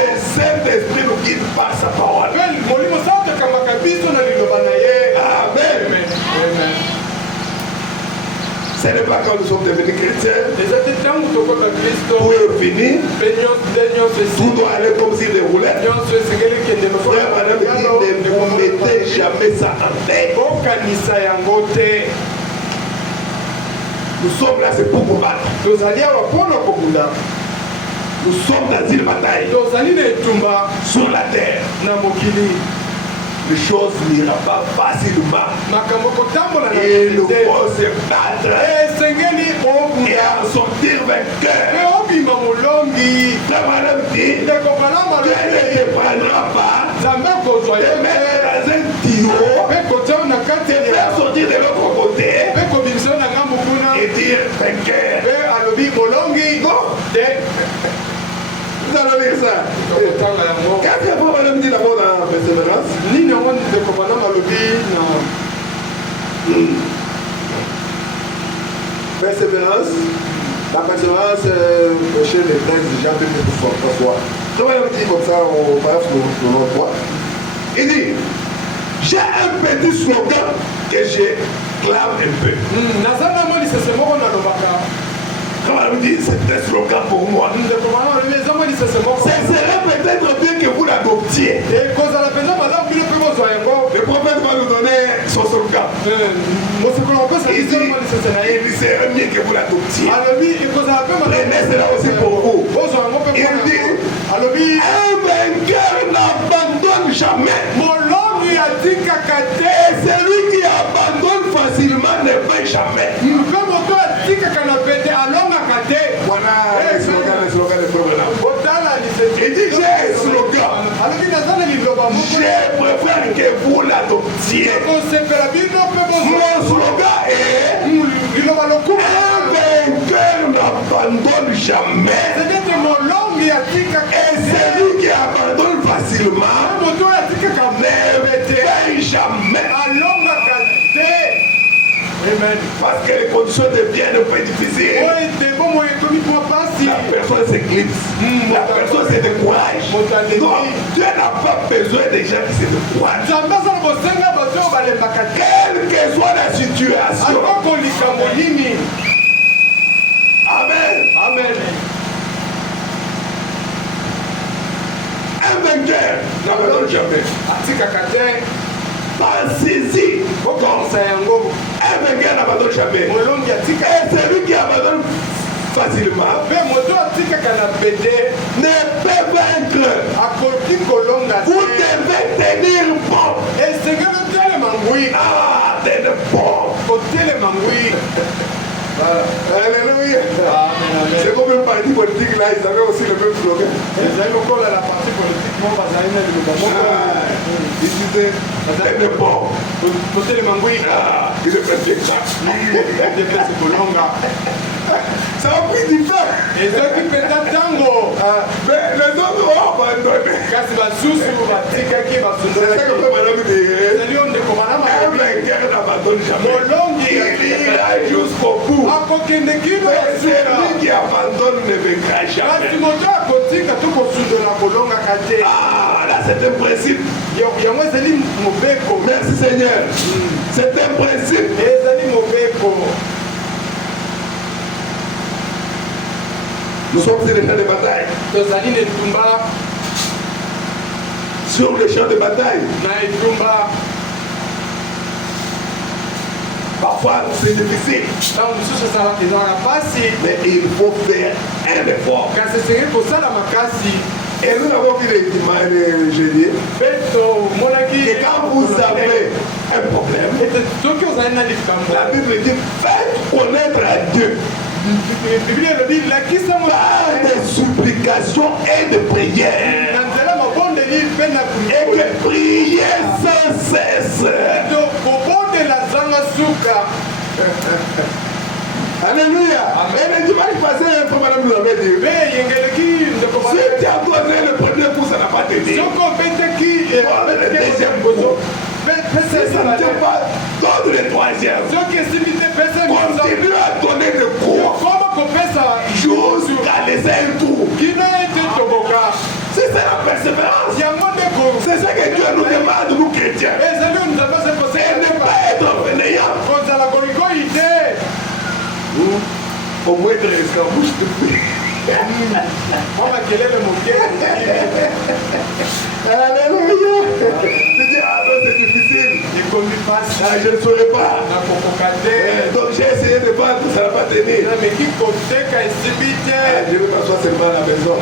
le Saint-Esprit nous guide par sa parole. Amen. Ce n'est pas quand nous sommes devenus chrétiens. Pour finir, tout doit aller comme s'il déroulait. Frère, madame, dit, ne vous mettez jamais ça en tête. Nous sommes là, c'est pour combattre. Nous sommes dans une bataille sur la terre. les choses n'iront pas facilement. Il nous faut se battre et en sortir vainqueur. Dieu ne te prendra pas de mettre dans un tuyau, de faire sortir de l'autre côté et dire vainqueur. Non. Vous allez lire ça. Qu'est-ce qu'il faut me dire d'abord dans la persévérance? Persévérance. La persévérance chez les frères des gens de François. Je vais le dire comme ça, on va faire le nom. Il dit, j'ai un petit slogan que je clame un peu. Comment on dit, c'est un slogan pour moi. Ce serait peut-être bien que vous l'adoptiez. Le prophète va nous donner son slogan. Il serait mieux que vous l'adoptiez. Prenez cela aussi pour vous. Il dit, un vainqueur n'abandonne jamais. Et celui qui abandonne facilement ne fait jamais. Voilà le slogan du peuple là. Il dit j'ai un slogan. Je préfère que vous l'adoptiez. Mon slogan est un vainqueur n'abandonne jamais. Et celui qui abandonne facilement ne fait jamais. Amen. Parce que les conditions deviennent un peu difficiles. La personne s'éclipse. La personne se décourage. Non, Dieu n'a pas besoin des gens qui se découragent. Quelle que soit la situation. Amen. Amen. Un vainqueur n'abandonne jamais. Pensez-y. Un vainqueur n'abandonne jamais. Et celui qui abandonne facilement ne peut vaincre. Vous devez tenir bon. Ah, tenir bon. Alléluia. C'est comme un parti politique là, ils avaient aussi le même slogan. Ils disaient, tenez bon. Ils ne prennent pas. Ça a pris du temps. Mais les autres ont abandonné. C'est ça que madame dit. Un vainqueur n'abandonne jamais. Il ira jusqu'au bout. Celui qui abandonne ne vaincra jamais. Ah, là c'est un principe. Merci Seigneur. C'est un principe. Nous sommes sur le champ de bataille. Sur le champ de bataille. Parfois c'est difficile. Mais il faut faire un effort. Et nous avons vu les génies. Et quand vous avez un problème, la Bible dit faites connaître à Dieu par des supplications et de prières. Et que priez sans cesse. Alléluia. Et le dimanche passé, comme madame nous avait dit, si tu as donné le premier coup, ça n'a pas tenu. Le deuxième coup. Si ça ne tient pas, donne le troisième. Continue à donner le coup jusqu'à laisser un trou. C'est la persévérance. C'est ce que Dieu nous demande, nous chrétiens. Et ne pas être fainéant. Au moins de rester en bouche de pluie. Alléluia. Tu dis, ah non, c'est difficile. Ah, je ne saurais pas. Donc j'ai essayé de battre, ça n'a pas tenu. Je vais m'asseoir seulement à la maison.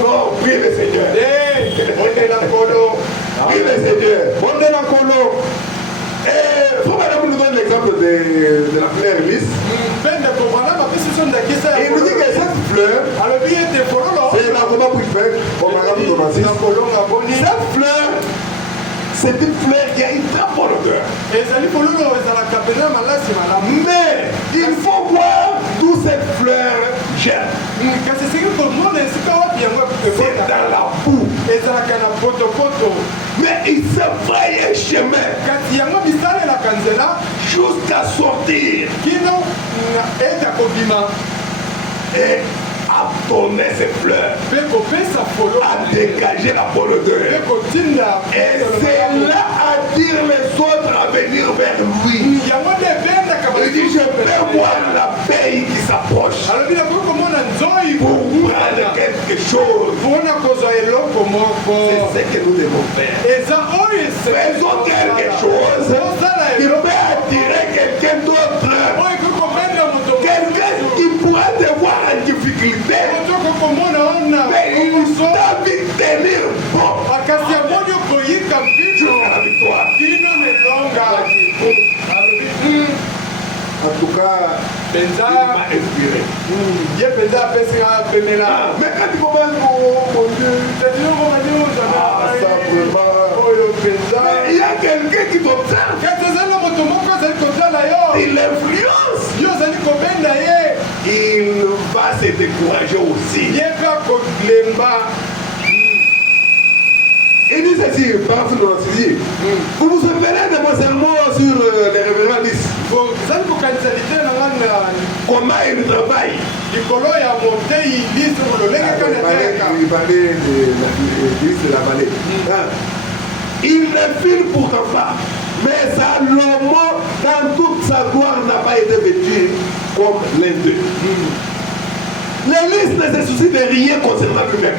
Non, prie le Seigneur. Vive le Seigneur. Et faut madame nous donne l'exemple de la fleur lisse. Il nous dit que cette fleur, c'est la roba pour faire. Cette fleur, c'est une fleur qui a une très bonne odeur. Mais il faut voir d'où cette fleur vient. C'est dans la boue. Mais il se fraye un chemin jusqu'à sortir et à donner ses fleurs, à dégager la bonne odeur. Et c'est là à dire les autres à venir vers lui. Il dit, je vais voir la paix qui s'approche pour prendre quelque chose. C'est ce que nous devons faire. Faisons quelque chose qui peut attirer quelqu'un d'autre. Quelqu'un qui pourra te voir en difficulté, mais il doit vite tenir bon jusqu'à la victoire. En tout cas, il m'a inspiré. Mais quand tu commences, mon Dieu, il y a quelqu'un qui t'observe. Il l'influence. Il va se décourager aussi. Il dit ceci, par exemple, vous vous souvenez de mon sermon sur les révérends 10. Comment il travaille. Il parlait de la vallée. Il ne file pourtant pas. Mais Salomon, dans toute sa gloire, n'a pas été vêtu comme l'un d'eux. Les listes ne se soucient de rien concernant lui-même.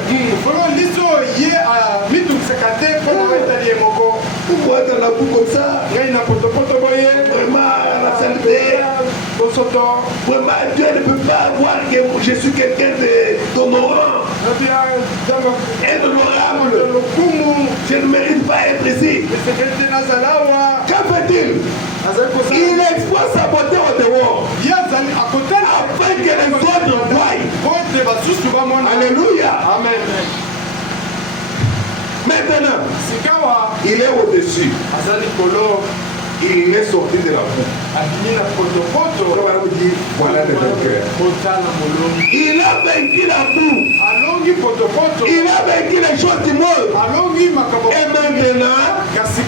Pourquoi dans la boue comme ça? Vraiment, la saleté. Vraiment, Dieu ne peut pas voir que je suis quelqu'un d'honorant et d'honorable. Je ne mérite pas être ici. Qu'en fait-il? Il expose sa beauté au dehors afin que les autres voient. Alléluia. Amen. Maintenant, il est au-dessus. Il est sorti de la boue. Voilà le vainqueur. Il a vaincu la boue. Il a vaincu les choses du monde. Et maintenant, il se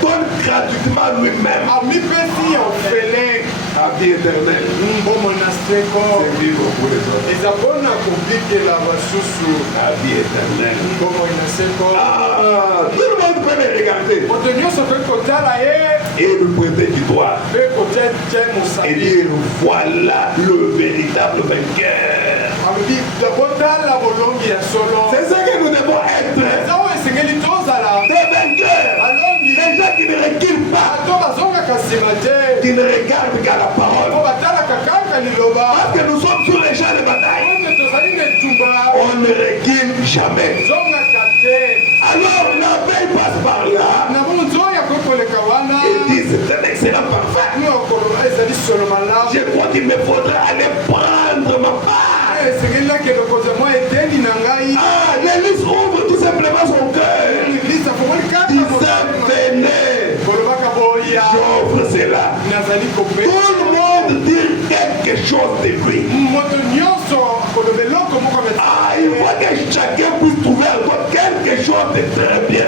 donne gratuitement lui-même. La vie éternelle. C'est vivre pour les autres. La vie éternelle. Tout le monde peut les regarder. Et nous prêter du doigt. Et dire voilà le véritable vainqueur. C'est ce que nous devons être. Des vainqueurs. Des gens qui ne reculent pas. Qui ne regardent qu'à la parole. Parce que nous sommes sur les champs de bataille. On ne recule jamais. Alors la paix passe par là. Et dit c'est un excellent parfait. Je crois qu'il me faudra aller prendre ma part. L'église ouvre tout simplement son cœur. Disant venez. J'offre cela. Tout le monde dit quelque chose de lui. Il faut que chacun puisse trouver encore quelque chose de très bien.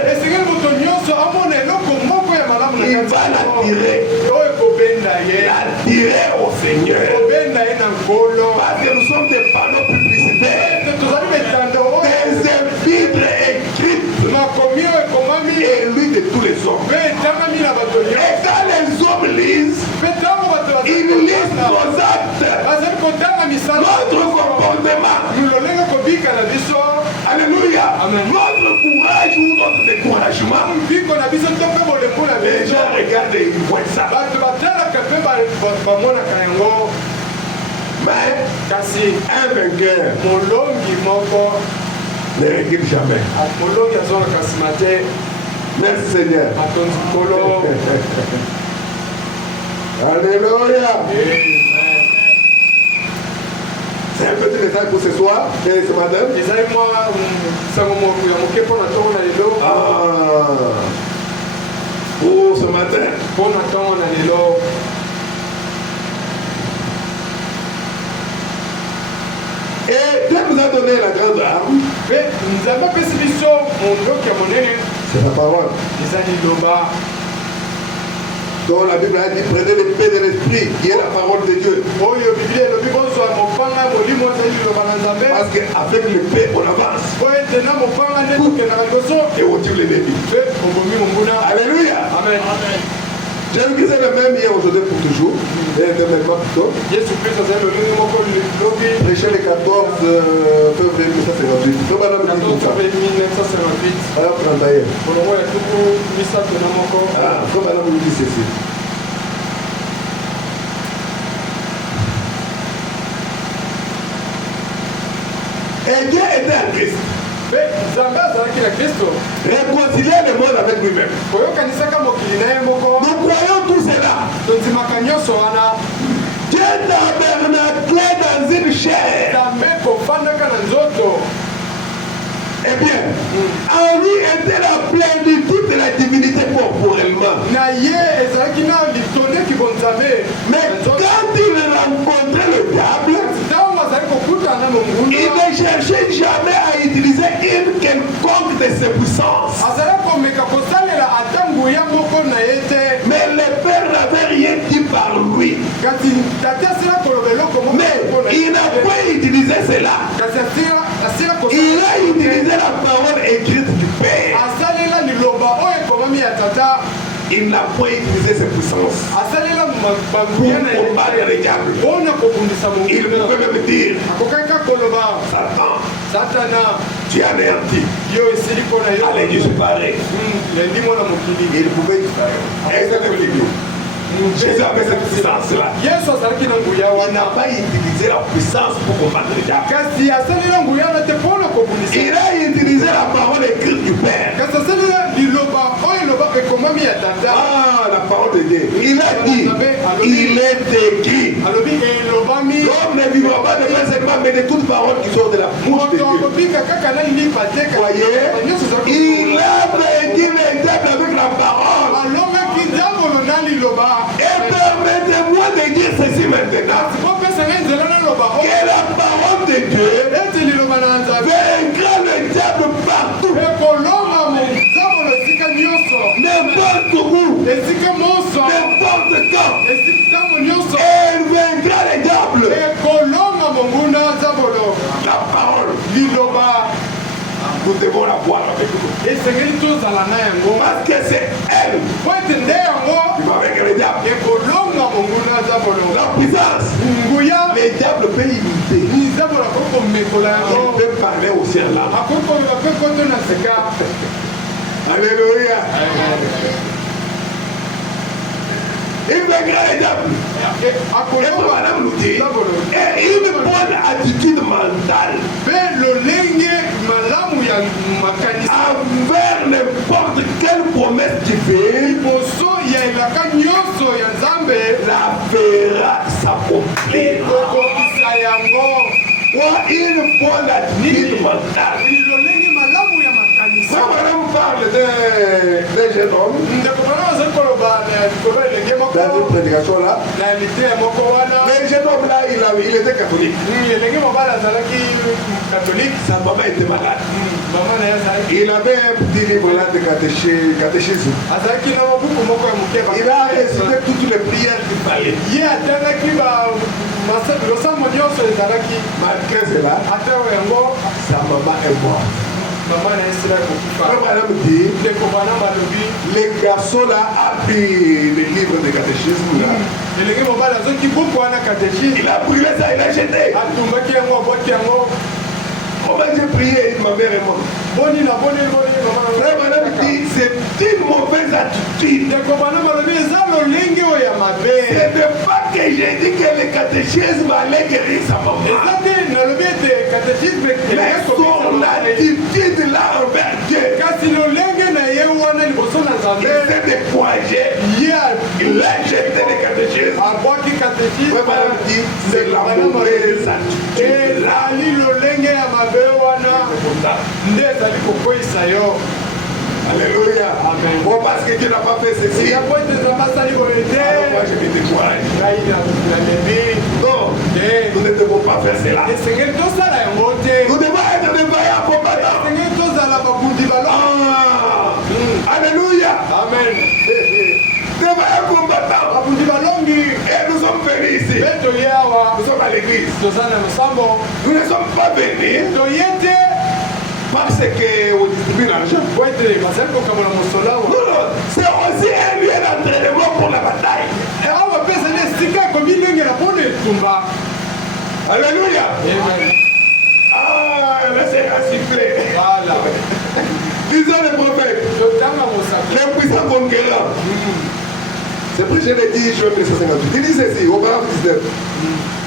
Il va l'attirer au Seigneur. Parce que nous sommes des panneaux publicitaires, des épîtres écrites et lui de tous les hommes. Et quand les hommes lisent, ils lisent nos actes, notre comportement. Alléluia. Notre courage ou notre découragement. Les gens regardent et ils voient ça. Mais un vainqueur ne recule jamais. Merci Seigneur. atondi nkolo. Alléluia. Amen. C'est un petit message pour ce soir et ce matin. ezali mwa sango ya moke mpo na ntongo na lelo. Pour ce matin. Mpo na ntongo na lelo. Et Dieu nous a donné la grande arme. Mpe nzambe apesi biso mondoki ya monene. C'est la parole. Eza liloba. Donc la Bible a dit prenez l'épée de l'esprit qui est la parole de Dieu. Oyo Biblia elobi bozwa mopanga molimo ezali liloba na nzambe. Parce qu'avec l'épée on avance. Po ete na mopanga nde tokendaka liboso. Et on tue l'ennemi. Mpe obomi monguna. Alléluia. Amen. J'ai vu que c'est le même hier, aujourd'hui, pour toujours. Et demain plutôt. Yesu Kristo azali lolenge moko lobi. Prêché le 14 février 1958. Donc, madame dit tout ça. 1958. Alors, Kandaye. Kolongo ya tuku misato na moko. Donc, madame nous dit ceci. Et Dieu était en Christ. Mpe nzambe azalaki na Kristo. Réconcilier le monde avec lui-même. Koyokanisaka mokili na ye moko. Nous croyons tout cela. Tondimaka nyonso wana. Dieu tabernaclait dans une chair. Nzambe kofandaka na nzoto. Eh bien, en lui était la plénitude de la divinité corporellement. Na ye ezalaki na litondeki bonzambe. Mais quand il rencontrait le diable, ntango azali kokutana na monguna. il ne cherchait jamais à utiliser une quelconque de ses puissances. azali komeka kosalela ata nguya moko na ye te. Mais le Père n'avait rien dit par lui. Kasi tata asila koloba eloko moko. Mais il n'a pas utilisé cela. Kasi asila Il a utilisé la parole écrite du Père. asalela liloba oyo ekomami ya tata. Il n'a pas utilisé ses puissances asalela pour banguya na combattre le diable. mpona kobundisa Il monguna. pouvait même dire, akokaka koloba Satan, satana tu es anéanti. yo esili mpo na yo. Allez, Dieu se paraît. lendi mwana mokili. Il pouvait Est-ce que tu dis? Jésus avait cette puissance-là. yesu azalaki na nguya Il wana. n'a pas utilisé la puissance pour combattre le diable. kasi asalela nguya wana te mpona kobundisa. Il a utilisé la parole écrite du Père. kasi asalela liloba oyo eloba ekomami ya tata. La parole de Dieu. Il a dit, il est écrit. alobi elobami. L'homme ne vivra pas de pain seulement, mais de toute parole qui sort de la bouche de moto Dieu. akobika kaka na lipa te. Voyez, il a vaincu le diable avec la parole. alongaki nzambolo na liloba. Et permettez-moi de dire ceci maintenant. kopesa ngai nzela na loba Que la parole de Dieu ete liloba na nzambe vaincra le diable partout. ekolonga nzambolo esika nyonso. N'importe où, esika monso. n'importe quand. esika ntango nyonso. Elle vaincra le diable. ekolonga monguna nzambolo. La parole, liloba nous devons la voir avec nous. esengeli tozala na yango. Parce que c'est elle po ete nde yango qui va vaincre le diable. ekolonga monguna nzambolo. La puissance, nguya le diable peut imiter. nzambolo akoki komekola yango. Il peut parler aussi en langue. akoki koloba mpe koto na seka. Alléluia. Il vaincra le diable. Et akolonga madame nous dit, nzambolo. et une bonne attitude mentale mpe lolenge malamu ya makanisi envers n'importe quelle promesse divine liboso ya elaka nyonso ya nzambe la verra s'accomplir. ekokokisa yango. Ou une bonne attitude mentale. lolenge malamu ya makanisi. Ça, madame parle d'un jeune homme ndeko bana bazali koloba na likolo elenge moko dans une prédication là. na lite ya moko wana. Le jeune homme là, il était catholique. elenge mobali azalaki katholike. Sa maman était malade. mama na ye azalaki Il avait un petit livre là de catéchisme. azalaki na mobuku moko ya moke. Il a récité toutes les prières qu'il fallait. ye atangaki losambo nyonso ezalaki. Malgré cela, ata yango sa maman est morte. mama na ye esila kokufa. Quand madame dit, ndeko bana balobi le garçon là a pris le livre de catéchisme là. elenge mobali azoki buku wana katechise. Il a brûlé ça, il a jeté. atumbaki yango abwaki yango. Comment j'ai prié, ma mère est morte. boni na boni mama. Frère, madame dit, c'est une mauvaise attitude. ndeko bana balobi eza lolenge oyo ya mabe. Ce n'est pas que j'ai dit que le catéchisme allait guérir sa maman. eza te nalobi ete katechisme Mais son attitude là envers Dieu. kasi lolenge na ye wana liboso s'est découragé. Il a jeté les catéchismes. C'est la mauvaise attitude là. Alléluia. Amen. Bon, parce que Dieu n'a pas fait ceci. Alors moi je me décourage. Non, nous ne devons pas faire cela. Nous devons être des vaillants combattants. Alléluia. Amen. Des vaillants combattants. Et nous sommes venus ici. Nous sommes à l'église. Nous ne sommes pas venus parce qu'on distribue l'argent. Non, c'est aussi un lieu d'entraînement pour la bataille. Alléluia. Ah, laissez-la siffler. Voilà. Disons les prophètes, les puissants conquérants. C'est pour ça que je l'ai dit, je vais presser 58. Il dit ceci, au paragraphe 19.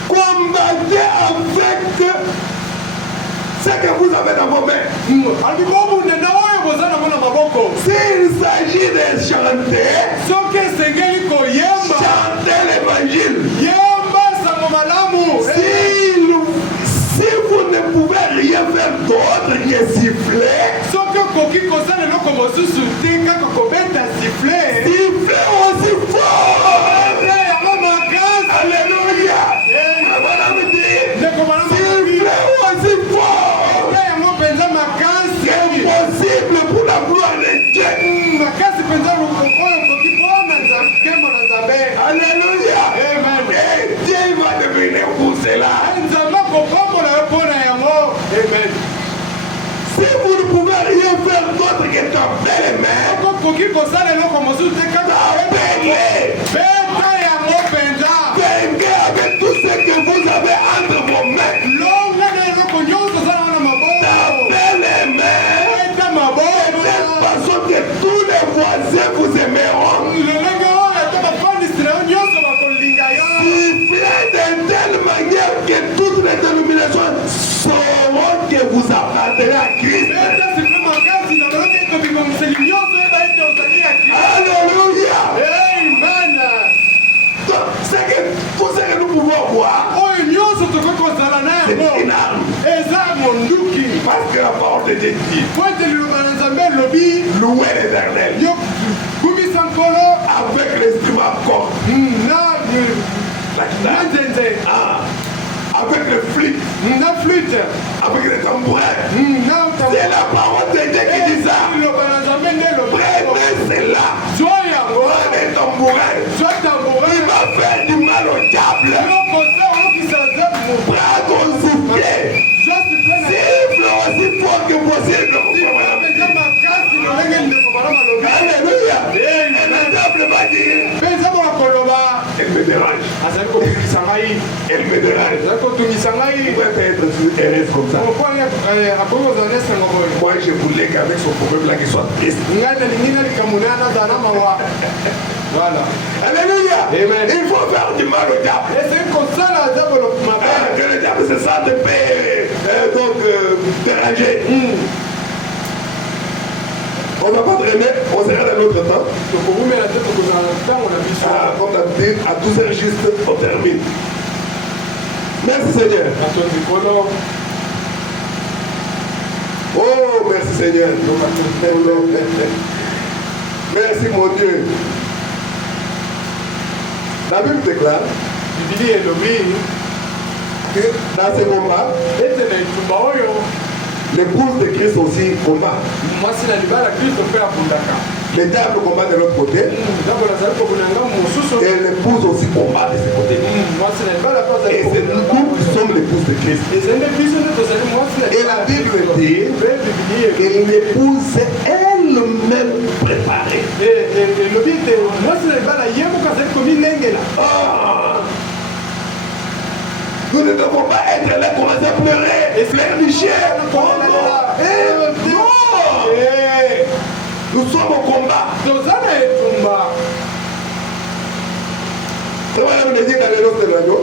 Combattez avec ce que vous avez dans vos mains. S'il s'agit de chanter, chantez l'évangile. Si vous ne pouvez rien faire d'autre que siffler, sifflez aussi fort. Alléluia. Sifflez aussi fort. C'est possible pour la gloire de Dieu. Alléluia. Et Dieu va devenir pour cela. Amen. Si vous ne pouvez rien faire d'autre que taper les mains, tapez-les. Vainquez avec tout ce que vous avez entre vos mains. Tapez les mains. De telle façon que tous les voisins vous aimeront. Sifflez de telle manière que toutes les dénominations sauront que vous appartenez à Christ. Alléluia. Amen. Donc, tout ce que nous pouvons voir, c'est une arme. Parce que la parole de Dieu dit, louez l'Éternel avec l'instrument à cordes. Avec le flûte, avec les tambourins. C'est la parole de Dieu qui dit ça. Prenez cela. Prenez le tambourin. Il va faire du mal au diable. Prends ton soufflet. Siffle aussi fort que possible. Alléluia. Et le diable va dire, elle me dérange. Elle me dérange. Il va être heureuse comme ça. Moi, je voulais qu'avec son problème-là, qu'il soit triste. Voilà. Alléluia. Amen. Il faut faire du mal au diable. Que le diable se sente dérangé. On ne va pas traîner, on sera dans notre temps. Comme d'habitude, à 12h juste, on termine. Merci Seigneur. Oh, merci Seigneur. Merci mon Dieu. La Bible déclare que dans ce combat, l'épouse de Christ aussi combat. Le diable combat de l'autre côté. Et l'épouse aussi combat de ce côté. Et c'est nous qui sommes l'épouse de Christ. Et la Bible dit que l'épouse est elle-même préparée. Nous ne devons pas être là pour commencer à pleurer et flémicher. Non! Nous sommes au combat. C'est vrai, on a dit dans les notes de l'agneau.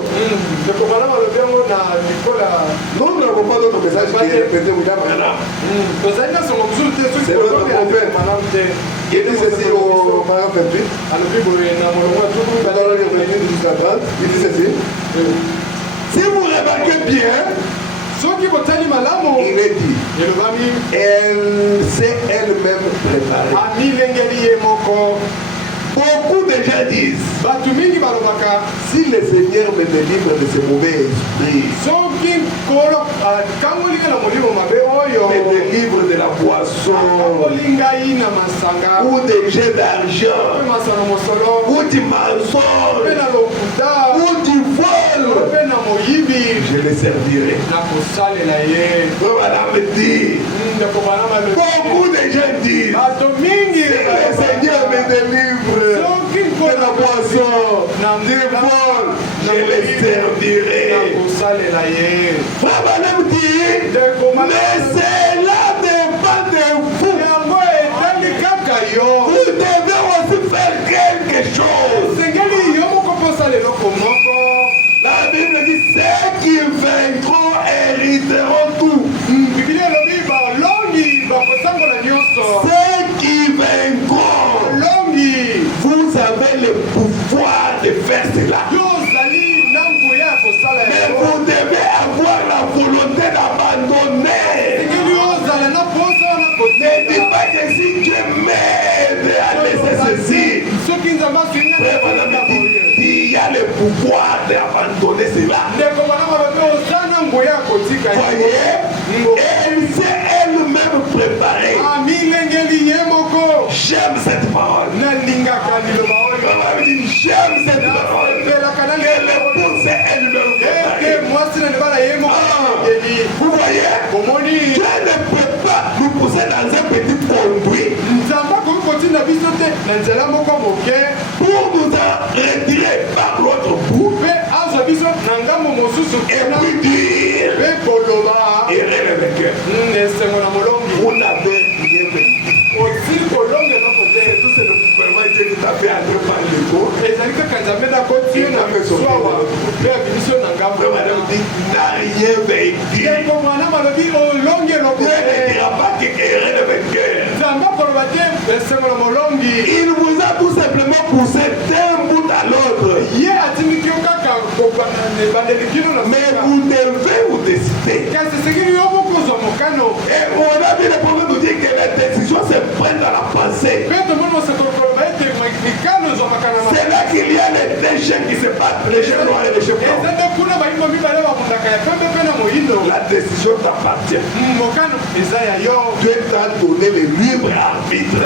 Nous n'avons pas d'autre message qui est répété William maintenant. C'est notre prophète. Il dit ceci au Paragraphe 28. Paragraphe 28 jusqu'à 30. Il dit ceci. Si vous remarquez bien, il est dit, elle s'est elle-même préparée. Beaucoup de gens disent, si le Seigneur me délivre de ce mauvais esprit, me délivre de la boisson, ou des jets d'argent, ou du mensonge, ou du vol, je le servirai. Voilà me dit, beaucoup de gens disent, si le Seigneur me délivre de la boisson, du vol, je le servirai. Frère me dit, mais cela dépend de vous. Vous devez aussi faire quelque chose. La Bible dit, ceux qui vaincront hériteront tout. Ceux qui vaincront, vous avez le pouvoir de faire cela. Mais vous devez avoir la volonté d'abandonner. Ne dis pas que si Dieu m'aide à laisser ceci, il y a le pouvoir d'abandonner cela. Voyez, elle s'est elle-même préparée. J'aime cette parole. J'aime cette parole. Elle est elle-même préparée. Vous voyez, Dieu ne peut pas nous pousser dans un petit conduit pour nous en retirer par l'autre bout et puis dire errez le vainqueur. Vous n'avez rien vécu. Tout c'est le gouvernement qui t'a fait entrer par le dos. Il t'a fait sortir. Madame dit n'a rien vécu. Dieu ne dira pas que errez le vainqueur. Il vous a tout simplement poussé d'un bout à l'autre. Mais vous devez vous décider. Et on a vu le problème nous dire que la décision se prenne dans la pensée. C'est là qu'il y a les déchets qui se battent, les déchets noirs et les déchets blancs. La décision t'appartient. Dieu t'a donné le libre arbitre.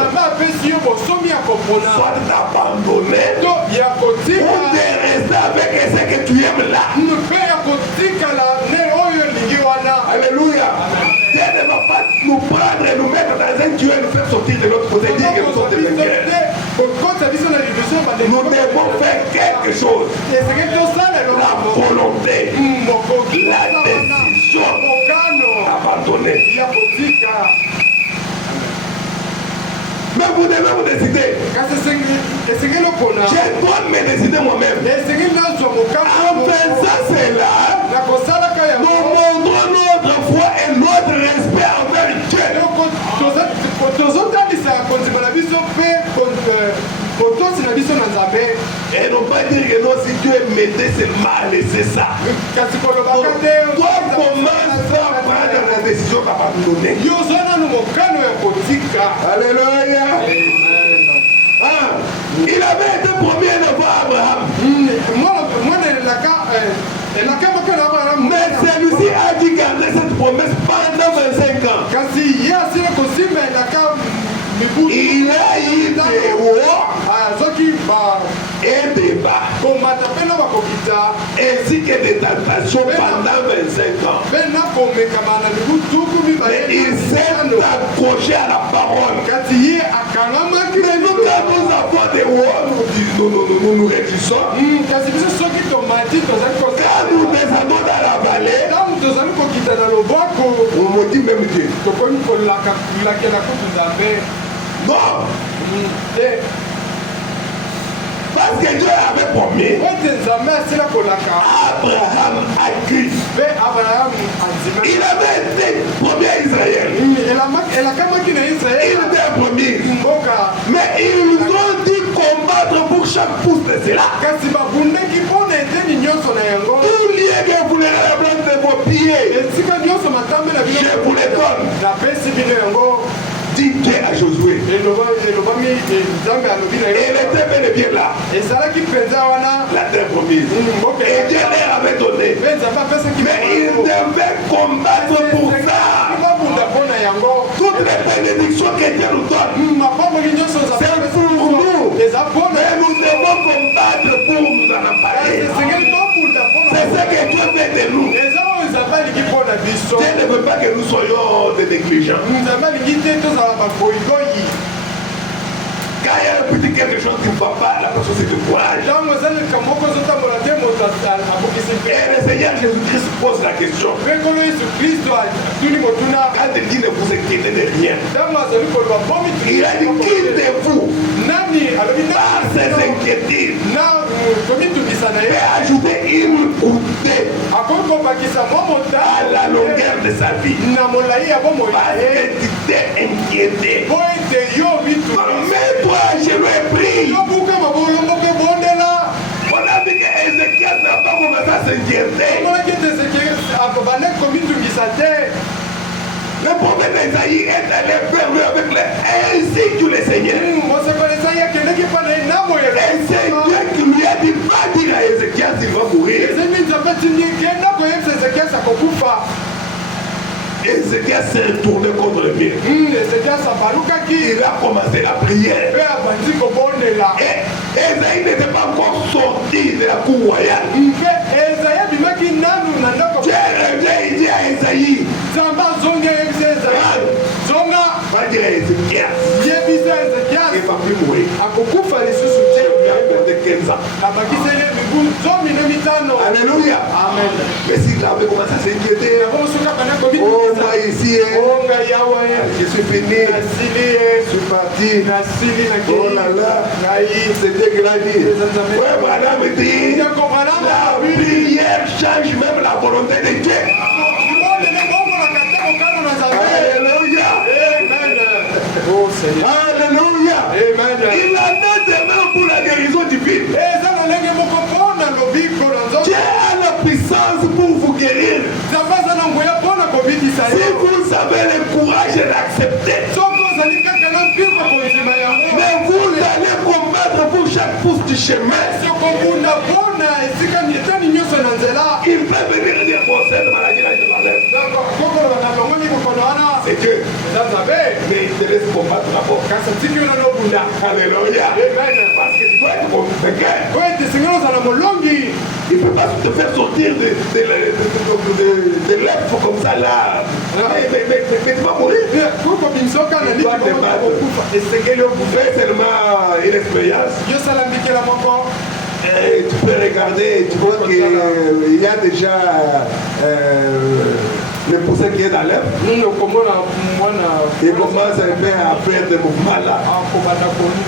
Soit d'abandonner ou de rester avec ce que tu aimes là. Alléluia. Dieu ne va pas nous prendre et nous mettre dans un tuyau et nous faire sortir de l'autre côté et dire que nous sommes des vainqueurs. Nous devons faire quelque chose. La volonté, la décision d'abandonner. Mais vous devez vous décider. Je dois me décider moi-même. En faisant cela, nous montrons notre foi et notre respect envers Dieu. Et non pas dire que non, si Dieu m'aidait seulement à laisser ça. Toi commence à prendre la décision d'abandonner. Alléluia. Il avait été promis une fois à Abraham. Mais celui-ci a dit garder cette promesse pendant 25 ans. Il a eu des hauts et des bas, ainsi que des tentations pendant 25 ans. Mais il s'est accroché à la parole. Mais nous, quand nous avons des hauts, nous nous réjouissons. Quand nous descendons dans la vallée, on me dit même Dieu. Non. Parce que Dieu avait promis. Abraham a cru. Il avait été promis à Israël. Il était promis. Mais ils ont dit chaque pouce de cela. kasi babundaki mpona eteni nyonso na yango Tout lieu que vous voulez à la plante de vos pieds, esika nyonso matambe na bino je vous le donne. napesi bino yango Dit Dieu à Josué. elobami nzambe alobi na Et il était bel et bien là, ezalaki mpenza wana la terre promise. mboka Et Dieu leur avait donné. mpe nzambe apesaki Mais ils devaient combattre pour ça. babunda mpo na yango Toutes les bénédictions que Dieu nous donne, mapamboli nyonso c'est pour nous. eza mpona Mais nous devons combattre pour nous en emparer. esengeli tobunda C'est ce que Dieu fait de nous. eza oyo nzambe alingi mpo na biso Dieu ne veut pas que nous soyons des négligents. nzambe alingi te tozala bagoyigoyi Quand il y a un petit quelque chose qui ne va pas, la personne se décourage. ntango ezalika moko ezotambola te moto abokisi mpe Et le Seigneur Jésus-Christ pose la question. mpe nkolo yesu kristo atuni motuna Quand il dit ne vous inquiétez de rien, ntango azali koloba bomi il a dit qui de vous, nani alobi par ses inquiétudes, na komitungisa na ye peut ajouter une coudée akoki kobakisa mwa à motano la longueur de sa vie. na molai ya bomoi na Parce ye que tu t'es inquiété. po ete yo mitungisa Mais toi, je lui ai pris. yo buka mabolongo mpe bondela On a vu que Ézéchias n'a pas commencé à s'inquiéter. omonaki ete bandaki komitungisa te Le prophète Esaïe est allé vers lui avec les ainsi que le Seigneur. mosekoli esai akendeki mpa na ye na moyelo Et c'est Dieu qui lui a dit, va dire à Ézéchias, il va mourir. ezemi nzambe tindi kenda koyebisa ezekiasi akokufa Ézéchias s'est retourné contre le mur. ezekiasi abalukaki Il a commencé la prière. mpe abandi kobondela Et Esaïe n'était pas encore sorti de la cour royale. mpe ezai abimaki nanu na ndako Dieu revient, il dit à Esaïe, nzambe azongi ayebisa ezai zonga va dire à Ézéchias, yebisa il ezekiasi ne va plus mourir. akokufa lisusu te Il a perdu 15 ans. abakiseli mibu 15 Alléluia. amen Mais s'il avait commencé à s'inquiéter, yango mosuka banda Oh, komitungisa moi ici, hein, onga yawe je suis fini, nasili ye je suis parti. nasili Oh là là, ngai c'est Dieu qui l'a dit. ouais, madame dit, la prière change même la volonté de Dieu. Alléluia. Oh Seigneur. Alléluia. Amen. Il en est de même pour la guérison divine. eza na ndenge moko mpona lobiko na nzoto Dieu a la puissance pour vous guérir. nzambe aza na nguya mpona kobikisa Si yo vous avez le courage d'accepter, soki ozali kaka na mpiko kondima yango mais vous allez combattre pour chaque pouce du chemin. sokobunda mpona esika etani nyonso na nzela Il peut venir dire bon, cette maladie là, je m'enlève. kokoloba na bango mikokono wana C'est Dieu. eza nzambe Mais il te laisse combattre d'abord. kasi atiki yo na nobunda Alléluia. amen Parce que tu dois être convaincu. po ete sengeli ozala molongi Il ne peut pas te faire sortir de l'œuf comme ça là. Mais tu vas mourir. kokobimisa okana Tu dois te battre. ndikokufa esengeli obufe Fais seulement une expérience. yosala mbikela moko Et tu peux regarder, tu vois qu'il y a déjà le poussin qui est dans l'œuf. okomona mwana Il commence un peu à faire des mouvements là. akobanda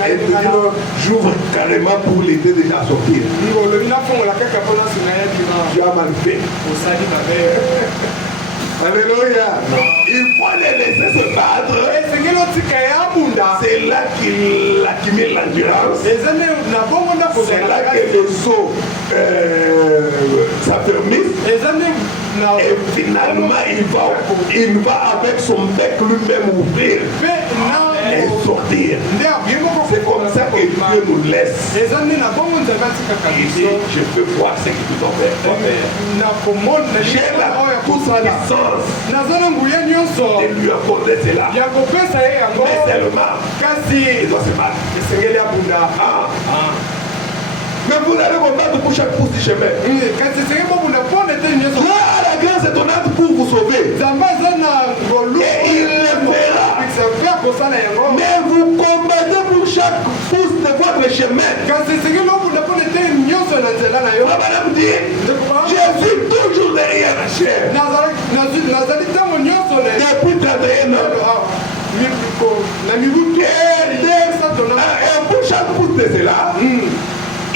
Et tu dis non, j'ouvre carrément pour l'aider déjà à sortir. olobi nafongola kaka mpona singa ya bima Tu as mal fait. osali mabe Alléluia. Il faut les laisser se battre. esengeli otika ya bunda C'est là qu'il accumule l'endurance. eza nde na bongo ndako C'est là que les os s'affermissent. eza nde na Et finalement, il va avec son bec lui-même ouvrir mpe et sortir. nde abuye moko C'est comme ça que Dieu nous laisse. eza nde na bongo nzambe atikaka Il dit, biso je peux voir ce que tu dois faire. na komona J'ai la oyo ya toute kosala puissance naza na nguya nyonso de lui accorder cela. ya kopesa ye yango Mais seulement, kasi il doit se battre. esengeli abunda Ah. Mais vous allez combattre pour chaque pouce du chemin. kasi esengeli bobunda mpona eteni nyonso Dieu a la grâce étonnante pour vous sauver. nzambe aza na ngolu Et il le fera. mpe akosala yango Mais vous combattez pour chaque pouce de votre chemin. kasi esengeli obunda mpona eteni nyonso na nzela na yo La madame dit, je suis toujours derrière la chair. nazali ntango nyonso Depuis 31 ans. na mibutu Et pour chaque pouce de cela,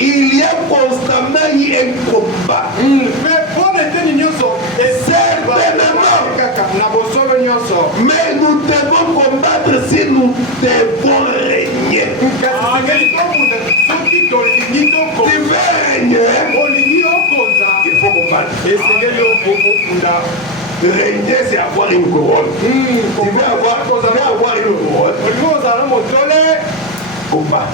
il y a constamment eu un combat. mpe mpona eteni nyonso kaka na bosolo nyonso Mais nous devons combattre si nous devons régner. kasi esengeli tobunda soki Tu veux régner, il faut combattre. Régner, c'est avoir une couronne. Tu veux avoir une couronne, combat.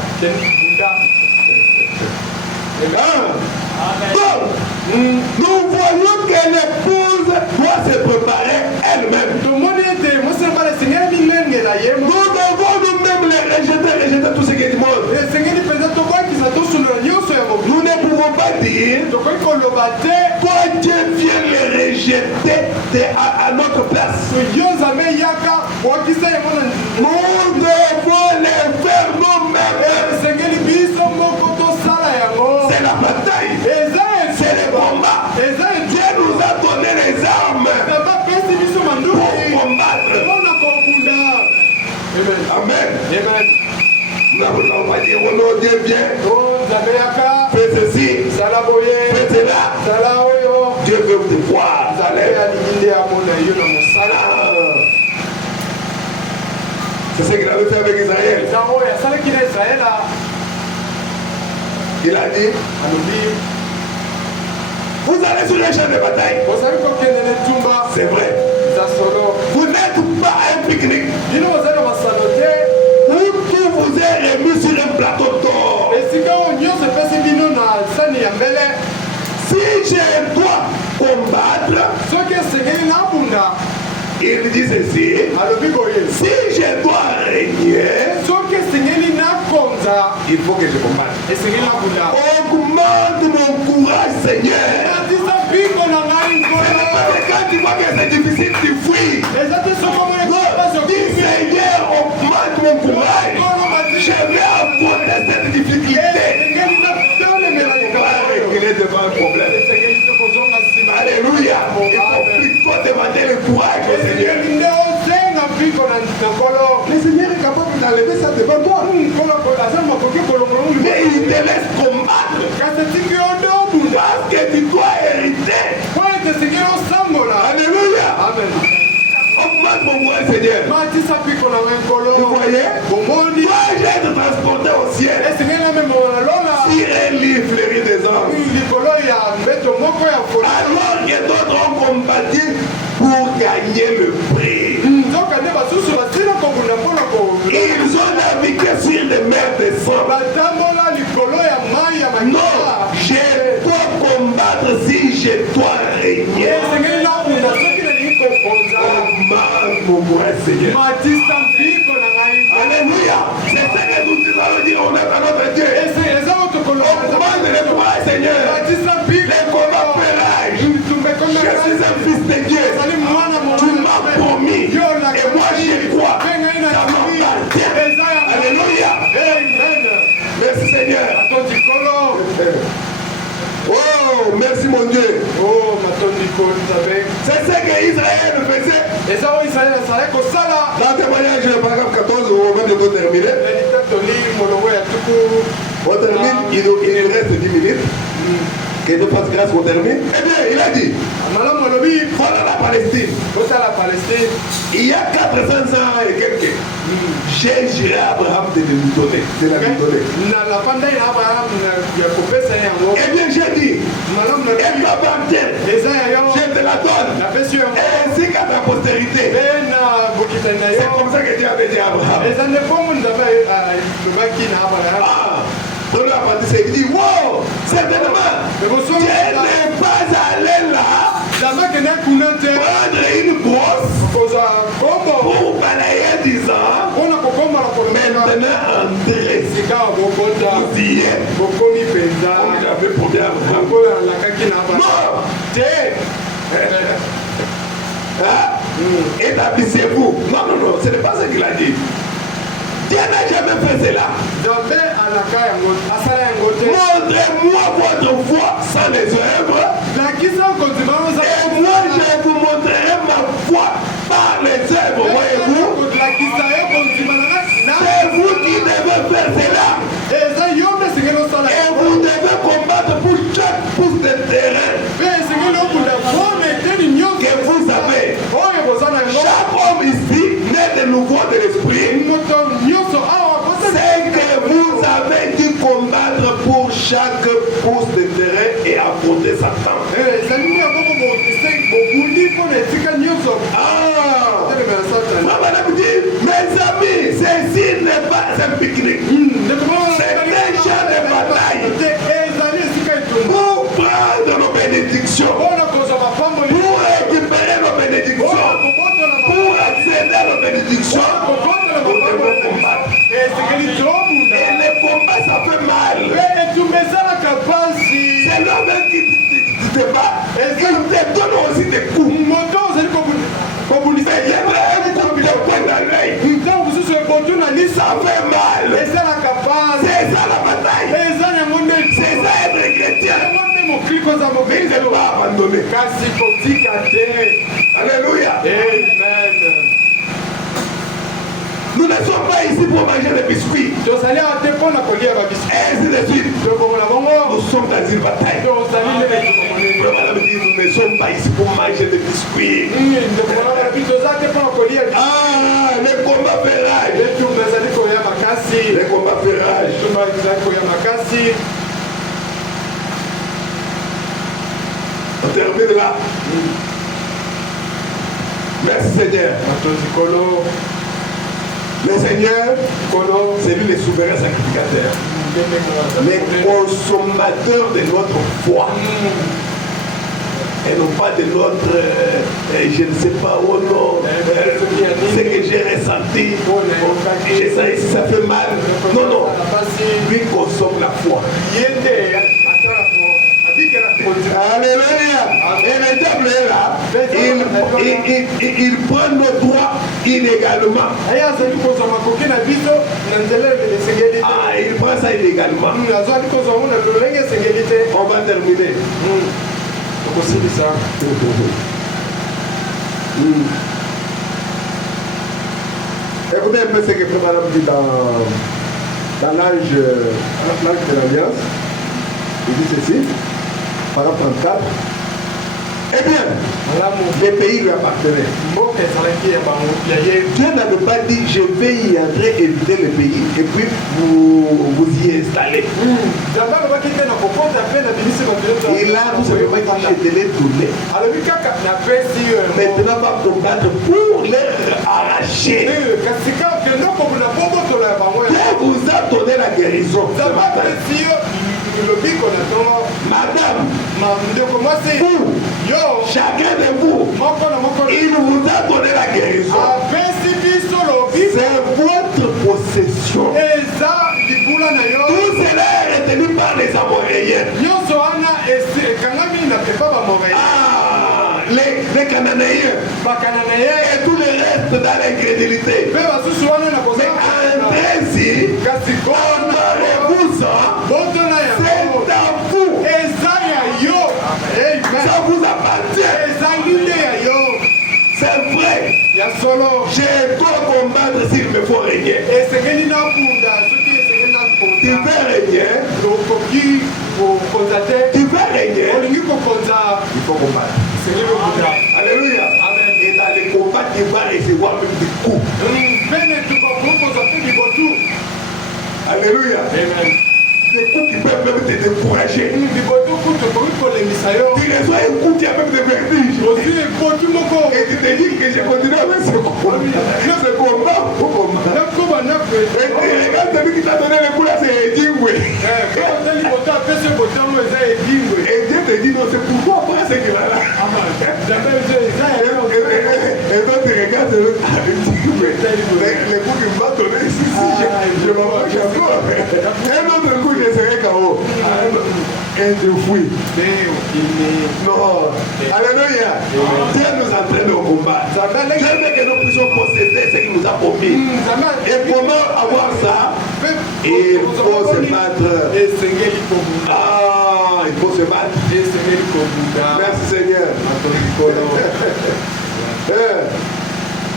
Bon, nous voyons que l'épouse doit se préparer elle-même. Nous devons nous-mêmes les rejeter tout ce qui est du monde. Nous ne pouvons pas dire, toi Dieu vient les rejeter à notre place. Nous devons les faire nous-mêmes. C'est la bataille. C'est le combat. Dieu nous a donné les armes pour combattre. Amen. Nous n'avons pas dit, oh non, Dieu vient. Fais ceci. Fais cela. Dieu veut te voir. C'est ce qu'il avait fait avec Israël. Il a dit, vous allez sur les champs de bataille. C'est vrai. Vous n'êtes pas un pique-nique. Où tout vous est remis sur un plateau d'or. Si je dois combattre, il dit ceci, si je dois régner, il faut que je combatte. Augmente mon courage, Seigneur. Quand tu vois que c'est difficile, tu fuis. Dis, Seigneur, augmente mon courage. Je vais affronter cette difficulté. Il est devant un problème. Alléluia. Il faut plutôt demander le courage au Seigneur. Le Seigneur est capable d'enlever ça devant toi. Mais il te laisse combattre. Parce que tu dois hériter. Alléluia. Amen. Augmente mon courage, Seigneur. Vous voyez? Dois-je être transporté au ciel sur un lit fleuri des anges? Alors que d'autres ont combattu pour gagner le prix. Ils ont navigué sur les mers de sang. Non, je dois combattre si je dois régner. Augmente mon courage, Seigneur. Alléluia. C'est ce que nous allons dire. On est à notre Dieu. Augmente le courage, Seigneur. Les combats pélages. Je suis un fils de Dieu. Tu m'as promis. Et moi, je crois. Ça m'appartient. Alléluia. Merci, Seigneur. Oh, merci mon Dieu. C'est ce qu'Israël faisait. Dans témoignage, paragraphe 14, on va bientôt terminer. On termine, il nous reste 10 minutes. Que Dieu fasse grâce qu'on termine. Eh bien, il a dit, voilà la Palestine. Il y a 400 ans et quelques. J'ai juré à Abraham de lui donner. De la lui donner. Eh bien, j'ai dit, elle m'appartient. Je te la donne. Ainsi qu'à ta postérité. C'est comme ça que Dieu avait dit à Abraham. On a parti, il dit, wow, certainement, Dieu n'est pas allé là prendre une brosse pour balayer 10 ans. Maintenant, entrer. Vous y êtes. On avait promis à Abraham. Non. Établissez-vous. Non, non, non, ce n'est pas ce qu'il a dit. Dieu n'a jamais fait cela. Montrez-moi votre foi sans les œuvres. Et moi, je vous montrerai ma foi par les œuvres. Voyez-vous? C'est vous qui devez faire cela. Et vous devez combattre pour chaque pouce de terrain que vous avez. Chaque homme ici naît de nouveau de l'esprit. C'est que vous avez dû combattre pour chaque pouce de terrain et apporter sa tente. Mes amis, ceci n'est pas un pique-nique. C'est un champ de bataille. Pour prendre nos bénédictions, pour récupérer nos bénédictions, pour accéder à nos bénédictions, nous devons combattre. Et le combat, ça fait mal. C'est l'homme qui te bat. Il te donne aussi des coups. Mais il y a un coup de poing dans l'œil. Ça fait mal. C'est ça la bataille. C'est ça être chrétien. Mais il ne pas abandonné. Alléluia. Amen. Nous ne sommes pas ici pour manger des biscuits. Et ainsi de suite. Nous sommes dans une bataille. Nous ne sommes pas ici pour manger des biscuits. Ah, le combat fait rage. Le combat fait rage. On termine là. Merci Seigneur. Le Seigneur, c'est lui le souverain sacrificateur, le consommateur de notre foi. Et non pas de notre, je ne sais pas, oh non, ce que j'ai ressenti, j'ai ça ici, ça fait mal. Non, non, lui consomme la foi. Alléluia. Et le diable est là. Il prend nos droits illégalement. Ah, il prend ça illégalement. On va terminer. Écoutez un peu ce que Frère Madame dit dans l'ange de l'Alliance. Il dit ceci, paragraphe 34. Eh bien, les pays lui appartenaient. Dieu n'avait pas dit je vais y entrer et éviter le pays et puis vous y installer. Il a tout simplement dit je te l'ai donné. Maintenant va combattre pour les arracher. Dieu vous a donné la guérison. Madame, vous, chacun de vous, il vous a donné la guérison. C'est votre possession. Tout cela est retenu par les Amoréens. Ah, les Cananéens et tout le reste dans l'incrédulité. Mais entrez-y, honorez-vous ça. C'est à vous. Ça vous appartient. C'est vrai. Je dois combattre s'il me faut régner. Tu veux régner. Tu veux régner. Il faut combattre. Alléluia. Et dans les combats, tu vas recevoir même des coups. Alléluia. Des coups qui peuvent même te décourager. Tu reçois un coup qui a même des vertiges. Et tu te dis que je continue avec ce combat. Ce combat, faut combattre. Et tu regardes celui qui t'a donné le coup là, c'est Edingwe. Et Dieu te dit non, c'est pourquoi après ce qu'il a là. Et toi tu regardes celui le coup qu'il m'a donné ici, je m'en marche encore. Un autre coup, je serai KO. Et je fuis. Non. Alléluia. Dieu nous entraîne au combat. Dieu veut que nous puissions posséder ce qu'il nous a promis. Et comment avoir ça? Il faut se battre. Ah, il faut se battre. Merci Seigneur.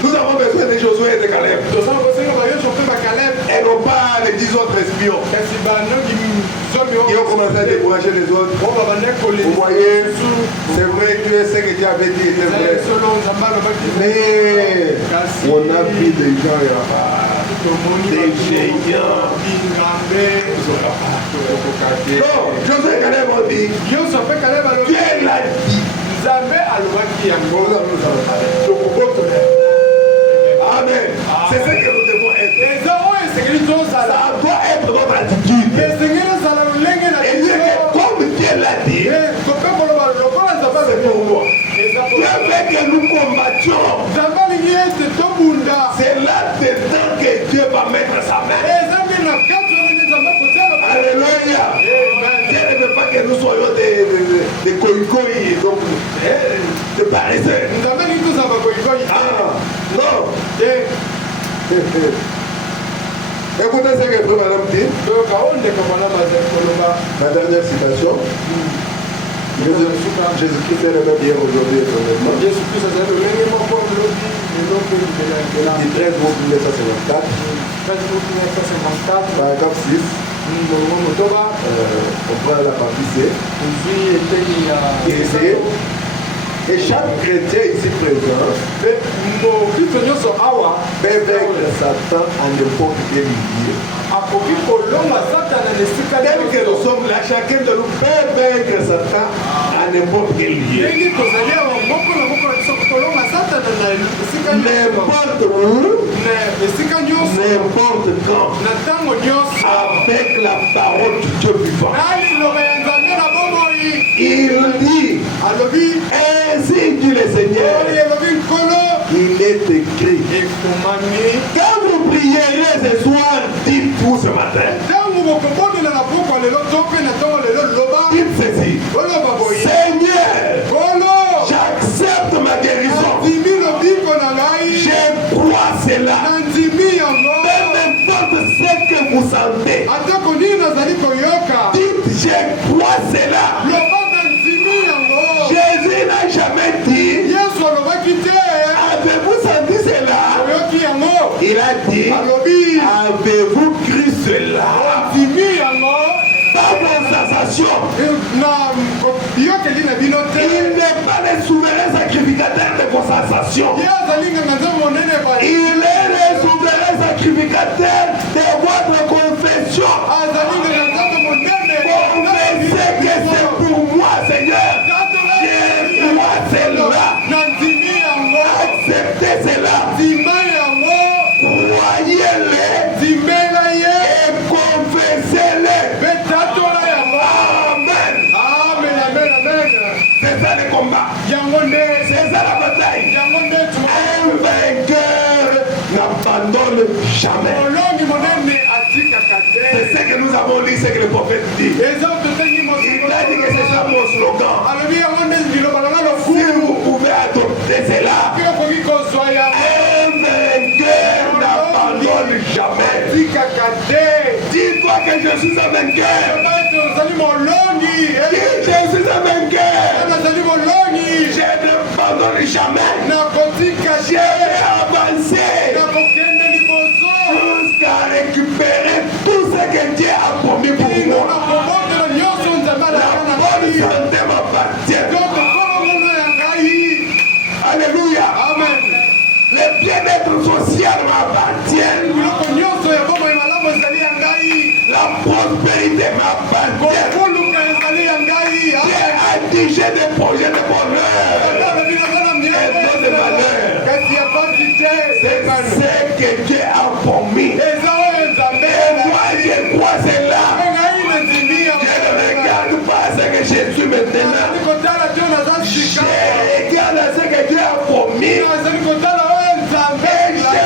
Nous avons besoin de Josué et de Caleb. Et non pas les 10 autres espions qui ont commencé à décourager les autres. Vous voyez, c'est vrai que ce que Dieu avait dit était vrai. Mais on a pris des gens là-bas. des géants. Non, Joseph Caleb a dit, Dieu l'a dit. Amen. C'est ce que nous devons être. Ça doit être notre attitude. Et Dieu, comme Dieu l'a dit, c'est pour moi. Dieu veut que nous combattions. C'est là-dedans que Dieu va mettre sa main. Alléluia. Dieu ne veut pas que nous soyons des coïcoïs, donc des paresseux. Ah, non. Écoutez ce que Frère Madame dit. La dernière citation. Jésus-Christ est le même hier, aujourd'hui et éternellement. Il 13 août 1954. Paragraphe 6. On prend la partie C. Et chaque chrétien ici présent peut vaincre Satan en n'importe quel milieu. Tel que nous sommes là, chacun de nous peut vaincre Satan à n'importe quel lieu. N'importe où, n'importe quand, avec la parole du Dieu vivant. Il dit, ainsi dit le Seigneur, il est écrit, quand vous prierez ce soir, dites-vous ce matin, dites ceci, Seigneur, j'accepte ma guérison, je crois cela, peu importe ce que vous sentez, dites je crois cela. Jésus n'a jamais dit, avez-vous senti cela? Il a dit, avez-vous cru cela? Par vos sensations. Il n'est pas le souverain sacrificateur de vos sensations. Il est le souverain sacrificateur de votre confession. Confessez que c'est pour moi, Seigneur. Je crois cela. Acceptez cela. Croyez-le et confessez-le. Amen. C'est ça le combat. C'est ça la bataille. Un vainqueur n'abandonne jamais. C'est ce que nous avons dit, c'est que le prophète dit. Il a dit que c'est ça mon slogan. Si vous pouvez adopter cela, un vainqueur n'abandonne jamais. Dis-toi que je suis un vainqueur. Dis, je suis un vainqueur. Je n'abandonne jamais. Je vais avancer jusqu'à récupérer tout ce que Dieu a promis pour moi. La bonne santé m'appartient. Alléluia. Amen. Le bien-être social m'appartient. La prospérité m'appartient. J'ai adigé des projets de bonheur et non de malheur. C'est ce que Dieu a promis. Et moi je crois cela. Je ne regarde pas ce que je suis maintenant. Je regarde ce que Dieu a promis. Et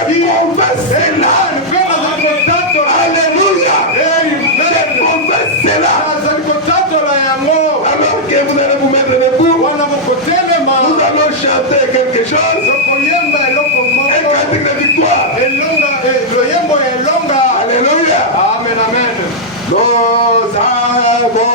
je confesse cela. Alléluia. Je confesse cela. Alors que vous allez vous mettre debout, nous allons chanter quelque chose. Un cantique de victoire. Alléluia. Amen. Nous avons